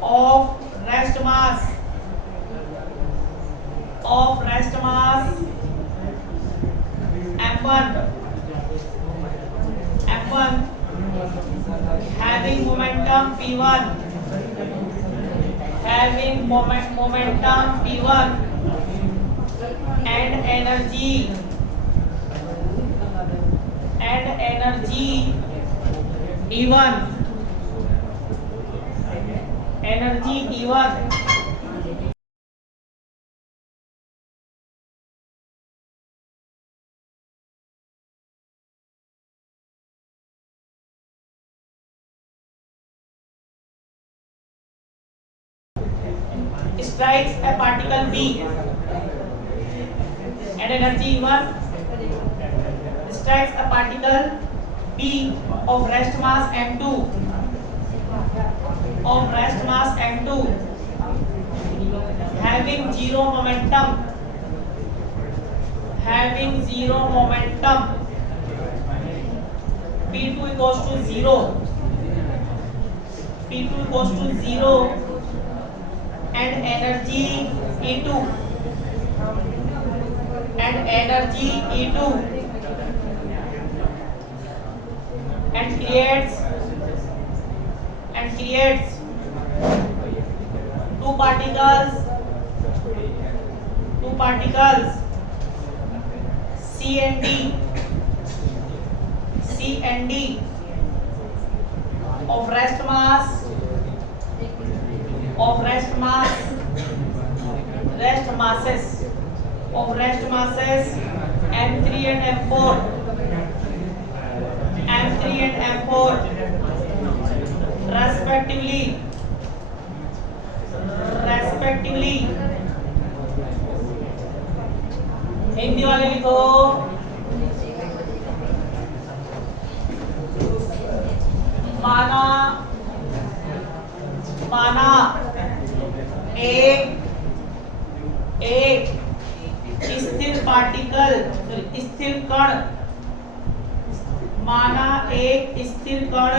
of rest mass M1 having momentum P1 and energy E1 strikes a particle B and energy E1 strikes a particle B of rest mass M2 having zero momentum P2 equals to 0 and energy E2 and creates two particles C and D of rest masses M3 and M4 respectively माना एक स्थिर कण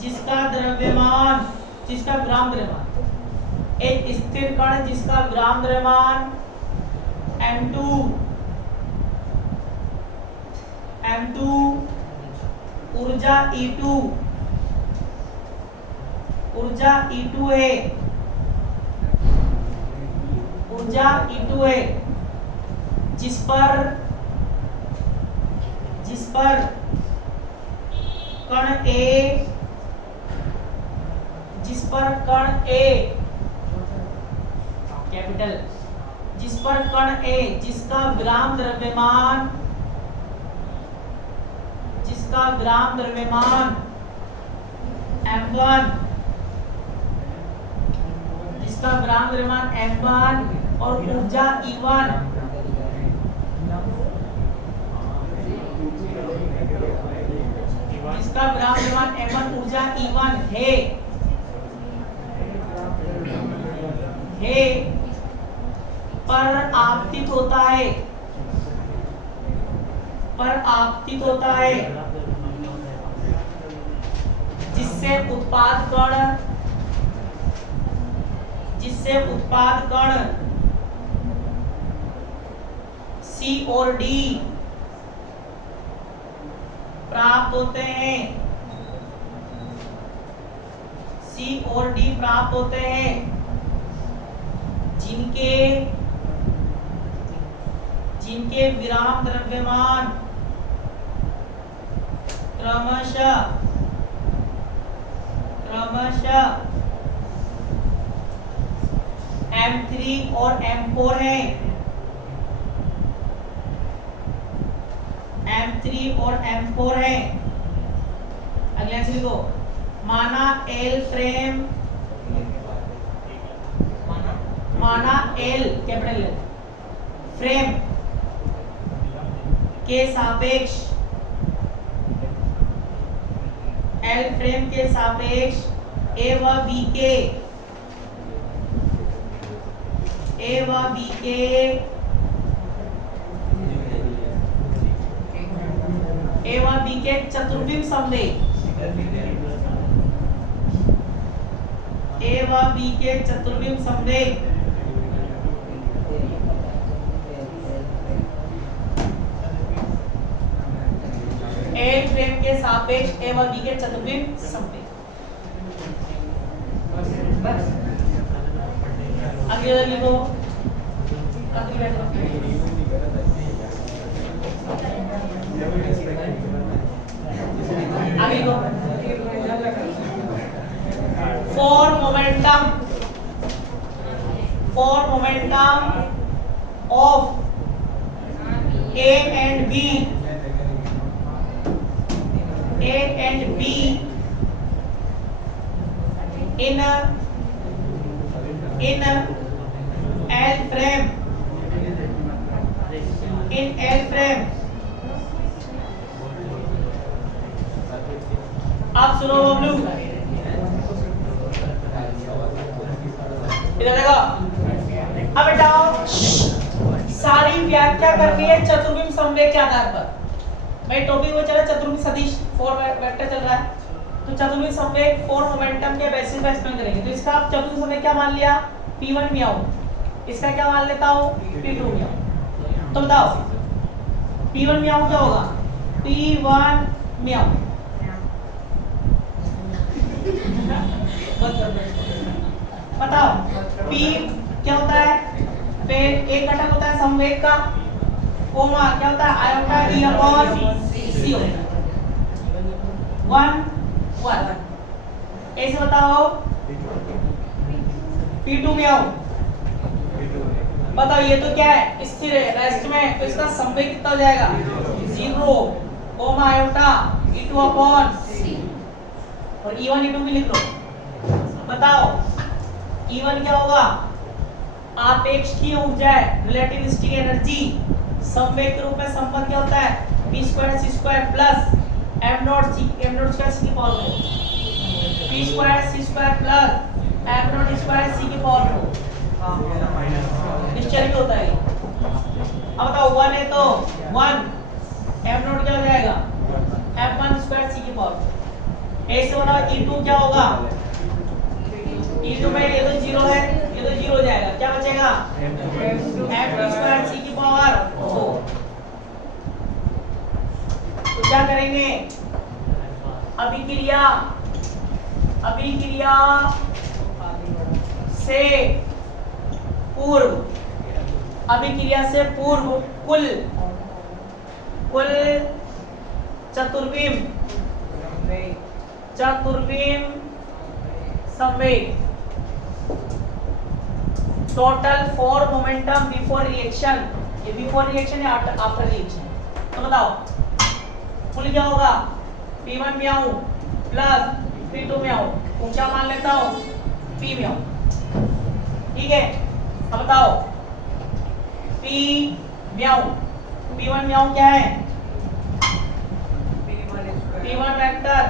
जिसका द्रव्यमान, जिसका विराम द्रव्यमान, एक स्थिर कण जिसका विराम द्रव्यमान m2 ऊर्जा E2 है, ऊर्जा E2 है, जिस पर कण A जिसका विराम द्रव्यमान m1 और ऊर्जा E1 जिसका विराम द्रव्यमान m1 ऊर्जा E1 है पर आपतित होता है जिससे उत्पाद कण C और D प्राप्त होते हैं जिनके विराम द्रव्यमान क्रमशः M3 और M4 हैं, अगले आंसर लिखो। माना L कैपिटल फ्रेम के सापेक्ष A व B के चतुर्विम संवेग A फ्रेम के सापेक्ष A व B के चतुर्विम संवेग। अगले लिखो for momentum of A and B in L frame आप सुनो बबलू, इधर देखो। अब बेटाओ सारी व्याख्या करनी है चतुर्विम संवेग के आधार पर। भाई टॉपिक वो चला चतुर्विम सदिश 4 वेक्टर चल रहा है, तो चतुर्विम संवेग 4 मोमेंटम के बेसिस पे एक्सप्लेन करेंगे। तो इसका आप चतुर्विम संवेग क्या मान लिया? P1 म्याओ। इसका क्या मान लेता हूं? P2 म्याओ। तो बताओ P1 म्याओ क्या होगा? P1 म्याओ बताओ P क्या होता है? पे एक घटक होता है संवेग का, कोमा क्या होता है? आयोटा E अपॉन C होता है 1 ऐसे बताओ। P2 में आओ, बताओ ये तो क्या है? स्थिर है रेस्ट में, तो इसका संवेग कितना हो जाएगा? 0 coma iota E2 upon C और E1 E2 भी लिख लो। बताओ E1 क्या होगा? आपेक्षिकीय ऊर्जा है, रिलेटिविस्टिक एनर्जी। संवेग के रूप में संबंध क्या होता है? p² c² plus m0 c की power 4 p² c² plus m0 c की पावर 4 निश्चय होता है। अब बताओ 1 है तो 1 m0 ए से बना E2 क्या होगा? E2 में ये तो 0 है, ये तो 0 हो जाएगा, क्या बचेगा? m2 स्क्वायर c की पावर 4। तो क्या करेंगे? अभिक्रिया से पूर्व, अभिक्रिया से पूर्व कुल चतुर्विम संवेग, total for momentum before reaction, ये बिफोर रिएक्शन या आफ्टर रिएक्शन? तो बताओ कुल क्या होगा? P1 म्याऊ प्लस P2 म्याऊ, ऊंचा मान लेता हूं P म्याऊ, ठीक है। अब बताओ P म्याऊ, P1 म्याऊ क्या है? P1 वेक्टर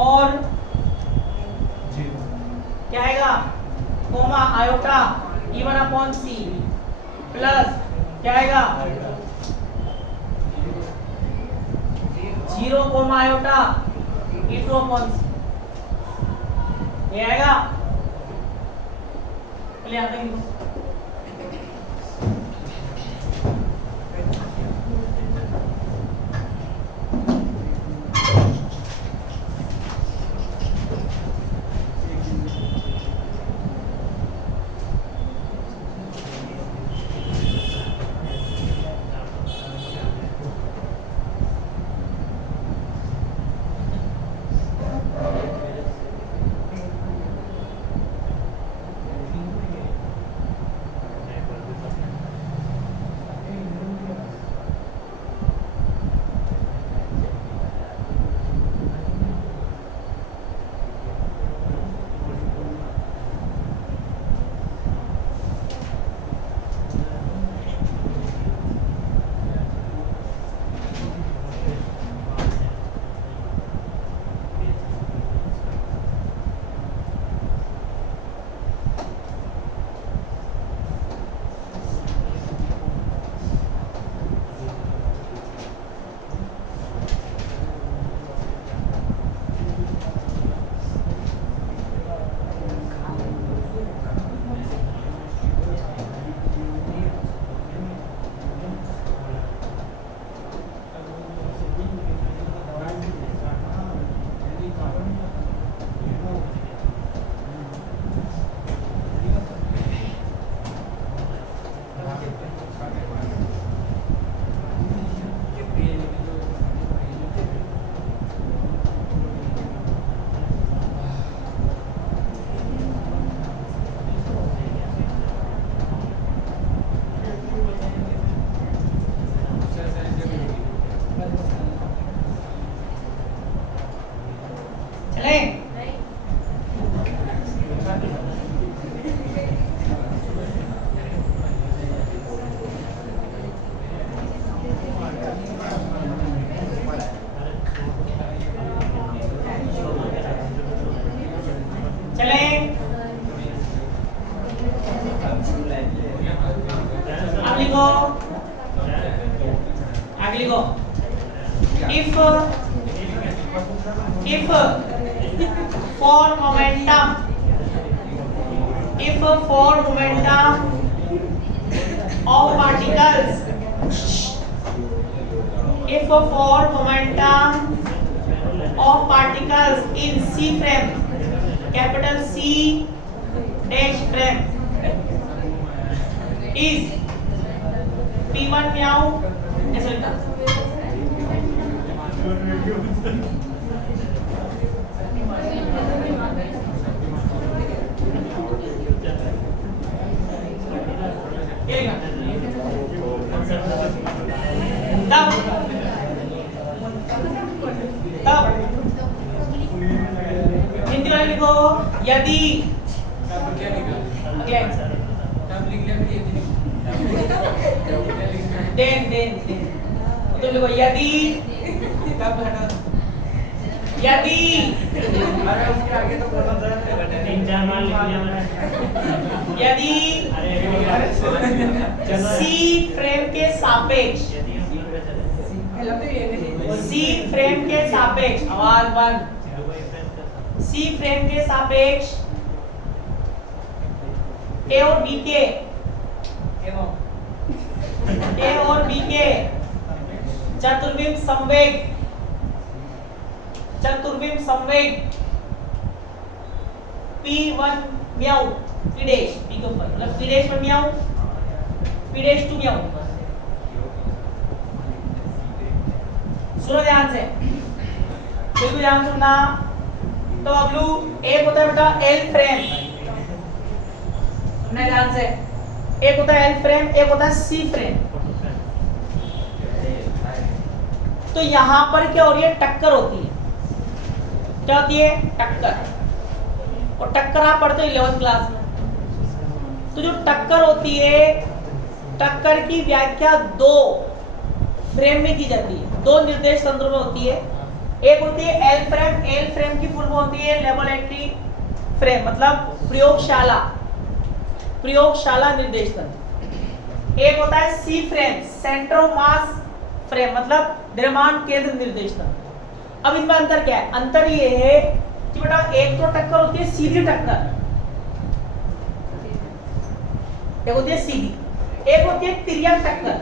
और क्या आएगा? Comma iota E1 upon C plus क्या आएगा? 0 coma iota E2 upon C, ये आएगा। चलिए यहाँ पे हिंदी वाले लिखो यदि देन तो लिखो यदि अरे उसके आगे तो बोला था 3-4 बार लिख लिया मैंने। यदि सी फ्रेम के सापेक्ष सी फ्रेम के सापेक्ष, आवाज बंद, सी फ्रेम के सापेक्ष ए और बी के चतुर्विम संवेग P1 म्याऊ P डैश P के ऊपर, मतलब P डैश 1 म्याऊ P डैश 2 म्याऊ। सुनो ध्यान से, बिल्कुल ध्यान सुनना। तो अगलू एक होता है बेटा L फ्रेम, सुनना ध्यान से, एक होता है L फ्रेम, एक होता है C फ्रेम। तो यहां पर क्या हो रही है, टक्कर होती है। क्या होती है, टक्कर। और टक्कर आप पढ़ते हो 11th क्लास में। तो जो टक्कर होती है, टक्कर की व्याख्या दो फ्रेम में की जाती है, दो निर्देश तंत्रों में होती है। एक होती है एल फ्रेम, एल फ्रेम की फुल फॉर्म होती है लेबोरेटरी फ्रेम, मतलब प्रयोगशाला निर्देश तंत्र। एक होता है C frame, centre of mass frame, मतलब द्रव्यमान केंद्र निर्देश तंत्र। अब इनमें अंतर क्या है, अंतर ये है कि बेटा एक तो टक्कर होती है सीधी टक्कर, एक होती है सीधी, एक होती है तिर्यक टक्कर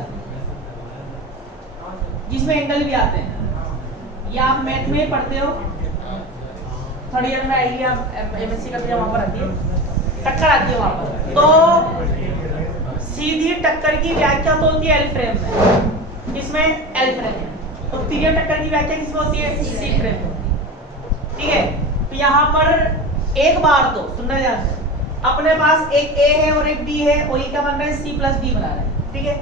जिसमें एंगल भी आते हैं। ये आप मैथ में ही पढ़ते हो, थर्ड ईयर में आएगी, आप एमएससी करते हैं वहां पर आती है टक्कर, आती है वहां पर। तो सीधी टक्कर की व्याख्या तो होती है एल फ्रेम में, इसमें एल फ्रेम है, और तिर्यक टक्कर की व्याख्या किसमें होती है, सी फ्रेम में। ठीक है, तो यहाँ पर एक बार तो सुनना ध्यान से, अपने पास एक ए है और एक बी है, और ये क्या बन रहा है, सी प्लस डी बना रहा है। ठीक है,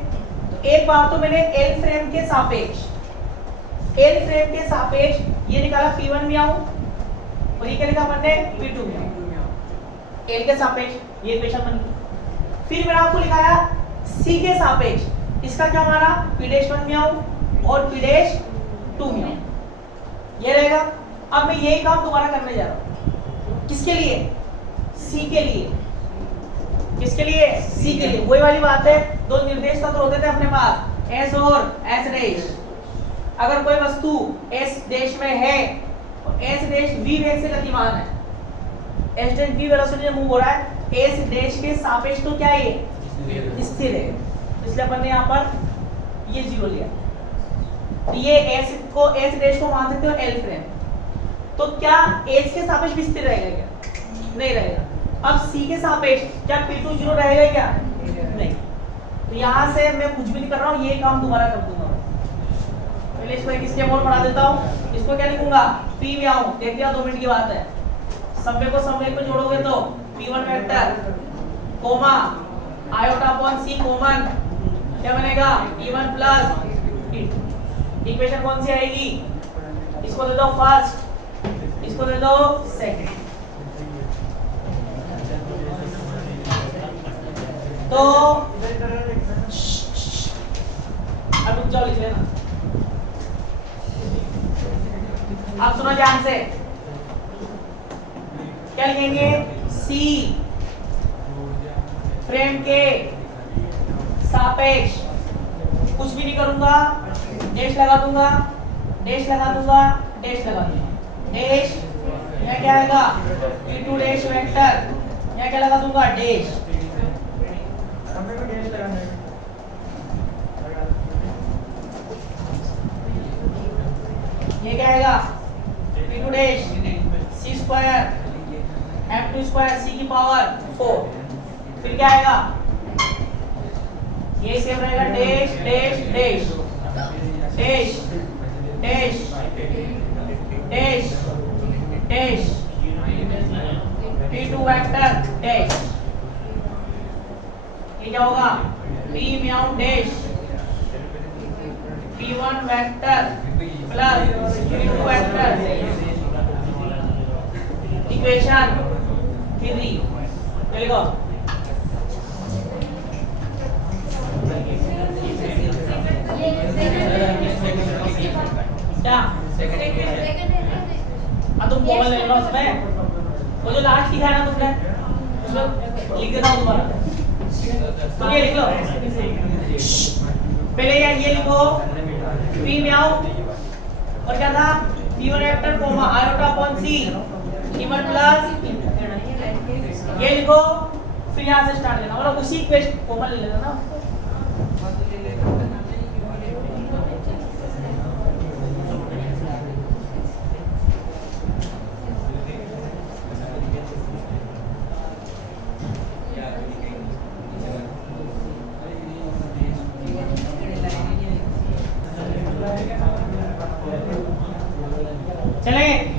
तो एक बार तो मैंने एल फ्रेम के सापेक्ष, एल फ्रेम के सापेक्ष ये निकाला P1 म्याऊ, और ये क्या लिखा मैंने P2 म्याऊ, एल के सापेक्ष ये इक्वेशन बन गई। फिर मैंने आपको लिखाया सी के सापेक्ष, इसका क्या माना, P डैश 1 म्याऊ और P डैश 2 म्याऊ, ये रहेगा। अब मैं यही काम दोबारा करने जा रहा हूं, किसके लिए, सी के लिए। किसके लिए, सी के लिए। वही वाली बात है, दो निर्देश तंत्र होते थे अपने पास, एस और एस डैश। अगर कोई वस्तु एस डैश में है और एस डैश v वेग से गतिमान है, एस डैश v वेलोसिटी से मूव हो रहा है, एस डैश के सापेक्ष तो क्या है, स्थिर है, इसलिए अपन ने यहाँ पर ये जीरो लिया। तो ये एस को, एस डैश को मान सकते हो एल फ्रेम। तो क्या एस के सापेक्ष भी स्थिर रहेगा क्या, नहीं रहेगा। अब सी के सापेक्ष क्या P2 जीरो रहेगा क्या, नहीं। तो यहाँ से मैं कुछ भी नहीं कर रहा हूँ, ये काम दोबारा कर दूंगा। पहले इसको एक इसके मोड़ बढ़ा देता हूँ, इसको क्या लिखूंगा, P में आऊँ, देख दिया 2 मिनट की बात है। संवेग को संवेग में जोड़ोगे तो P1 vector comma iota upon C common, क्या बनेगा P1 प्लस P2। इक्वेशन कौन सी आएगी, इसको दे दो फर्स्ट, इसको दे दो सेकंड। तो अब रुक जाओ, लिख लेना। आप सुनो ध्यान से, क्या लिखेंगे, सी फ्रेम के सापेक्ष, कुछ भी नहीं करूंगा, डैश लगा दूंगा, डैश लगा दूंगा, डैश लगा दूंगा, डैश, यह क्या आएगा P2 डैश वेक्टर, यह क्या लगा दूंगा, डैश। ये क्या आएगा, P2 dash C square F2 square C की पावर 4। फिर क्या आएगा, ये सेम रहेगा, dash dash dash dash dash dash dash P2 vector dash. ये क्या होगा, P mu dash P1 vector plus P2 vector, equation 3। लिखो, क्या तुम कॉमन ले लो उसमें, वो जो लास्ट लिखा है ना तुमने, उसमें लिख देता हूँ दोबारा। तो ये लिख लो, पहले यार ये लिखो P म्याऊ और क्या था p1 vector comma iota upon c p1 plus ये लिखो फिर यहाँ से स्टार्ट लेना मतलब उसी इक्वेशन कोमा ले लेना ना चलेंगे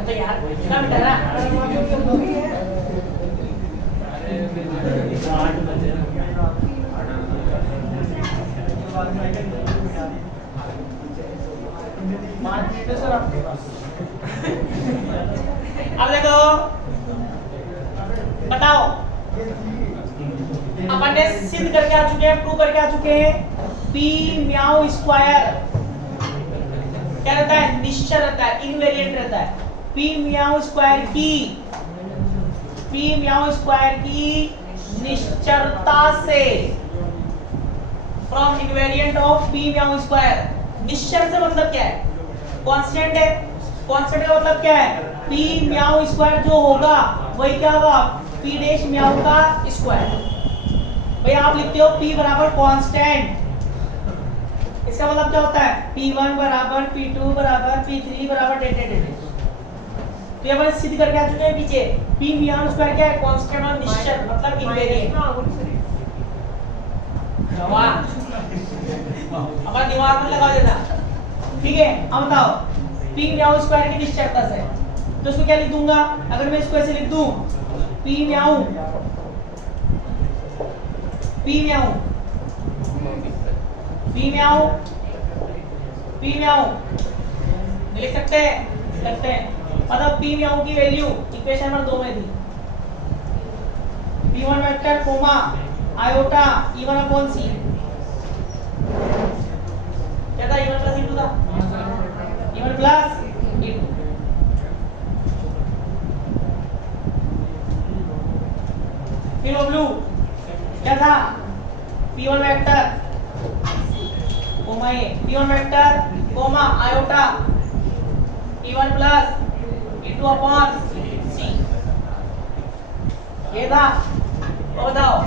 तो यार कितना मीटर है अब देखो बताओ अपन ने सिद्ध करके आ चुके हैं प्रूव करके आ चुके हैं पी म्याऊ स्क्वायर क्या रहता है निश्चर रहता है इनवेरिएंट रहता है पी म्याऊ स्क्वायर की निश्चरता से from invariant of P mu square निश्चर से मतलब क्या है कांस्टेंट है कांस्टेंट का मतलब क्या है पी म्याऊ स्क्वायर जो होगा वही क्या होगा पी डैश म्याऊ का स्क्वायर भाई आप लिखते हो p बराबर कांस्टेंट इसका मतलब क्या होता है p1 बराबर p2 बराबर p3 बराबर डेट तो ये अपन सिद्ध करके आ चुके हैं पीछे p म्याऊ स्क्वायर क्या है कांस्टेंट और निश्चर मतलब इनवेरिएंट वाह अपना दिमाग में लगा देना ठीक है अब बताओ p म्याऊ स्क्वायर की निश्चरता से तो उसको क्या लिख दूंगा अगर मैं इसको ऐसे लिख दूं p म्याऊ लिख सकते हैं मतलब p म्याऊ की वैल्यू इक्वेशन नंबर 2 में थी p1 vector comma iota e1 upon c क्या था e1 प्लस e2 था e1 प्लस e2 फिर ब्लू क्या था p1 वेक्टर कोमा ये p1 vector comma iota e1 plus e2 upon c ये था तो बताओ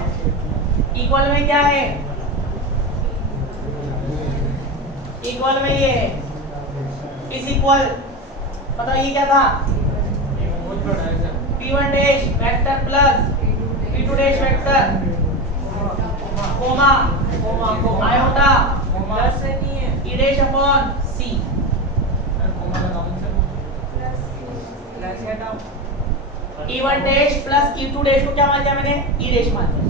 इक्वल में क्या है इक्वल में ये इज इक्वल पता ये क्या था p1 dash vector plus p2 dash vector comma iota plus से नहीं है e dash upon c e1 dash plus e2 dash को क्या मान लिया मैंने e डैश मान लिया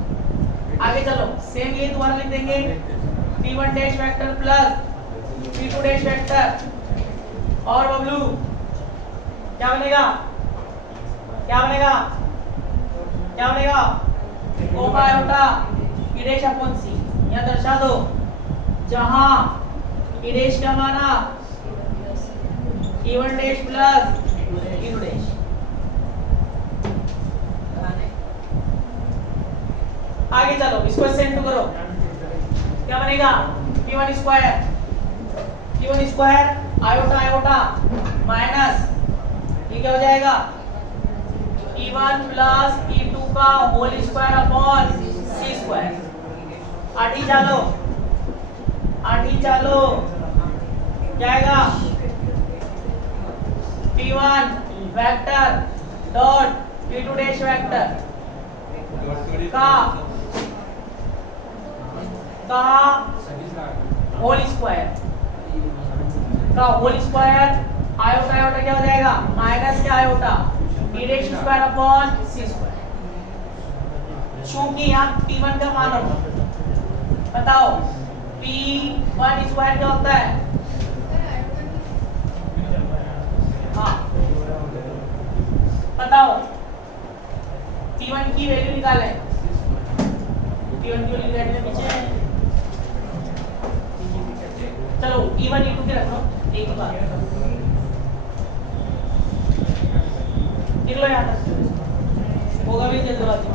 आगे चलो सेम ये दोबारा लिख देंगे p1 dash vector plus p2 dash vector और बबलू क्या बनेगा comma iota e dash upon c यहां दर्शा दो जहां e डैश का माना e1 dash plus e2 dash आगे चलो इसको सेंड करो क्या बनेगा p1 स्क्वायर आयोटा माइनस ये क्या हो जाएगा e1 प्लस e2 का whole square upon c square आठी चालो क्या आएगा p1 vector dot p2 dash vector का होल स्क्वायर आयोटा क्या हो जाएगा माइनस क्या iota e dash square upon c square चूंकि यहाँ p1 का मान होगा बताओ p1 स्क्वायर क्या होता है हाँ बताओ p1 की वैल्यू निकालें p1 की वैल्यू निकालने पीछे चलो e1 e2 के रख लो एक ही बात लिख लो यहाँ तक होगा भी जल्दबाजी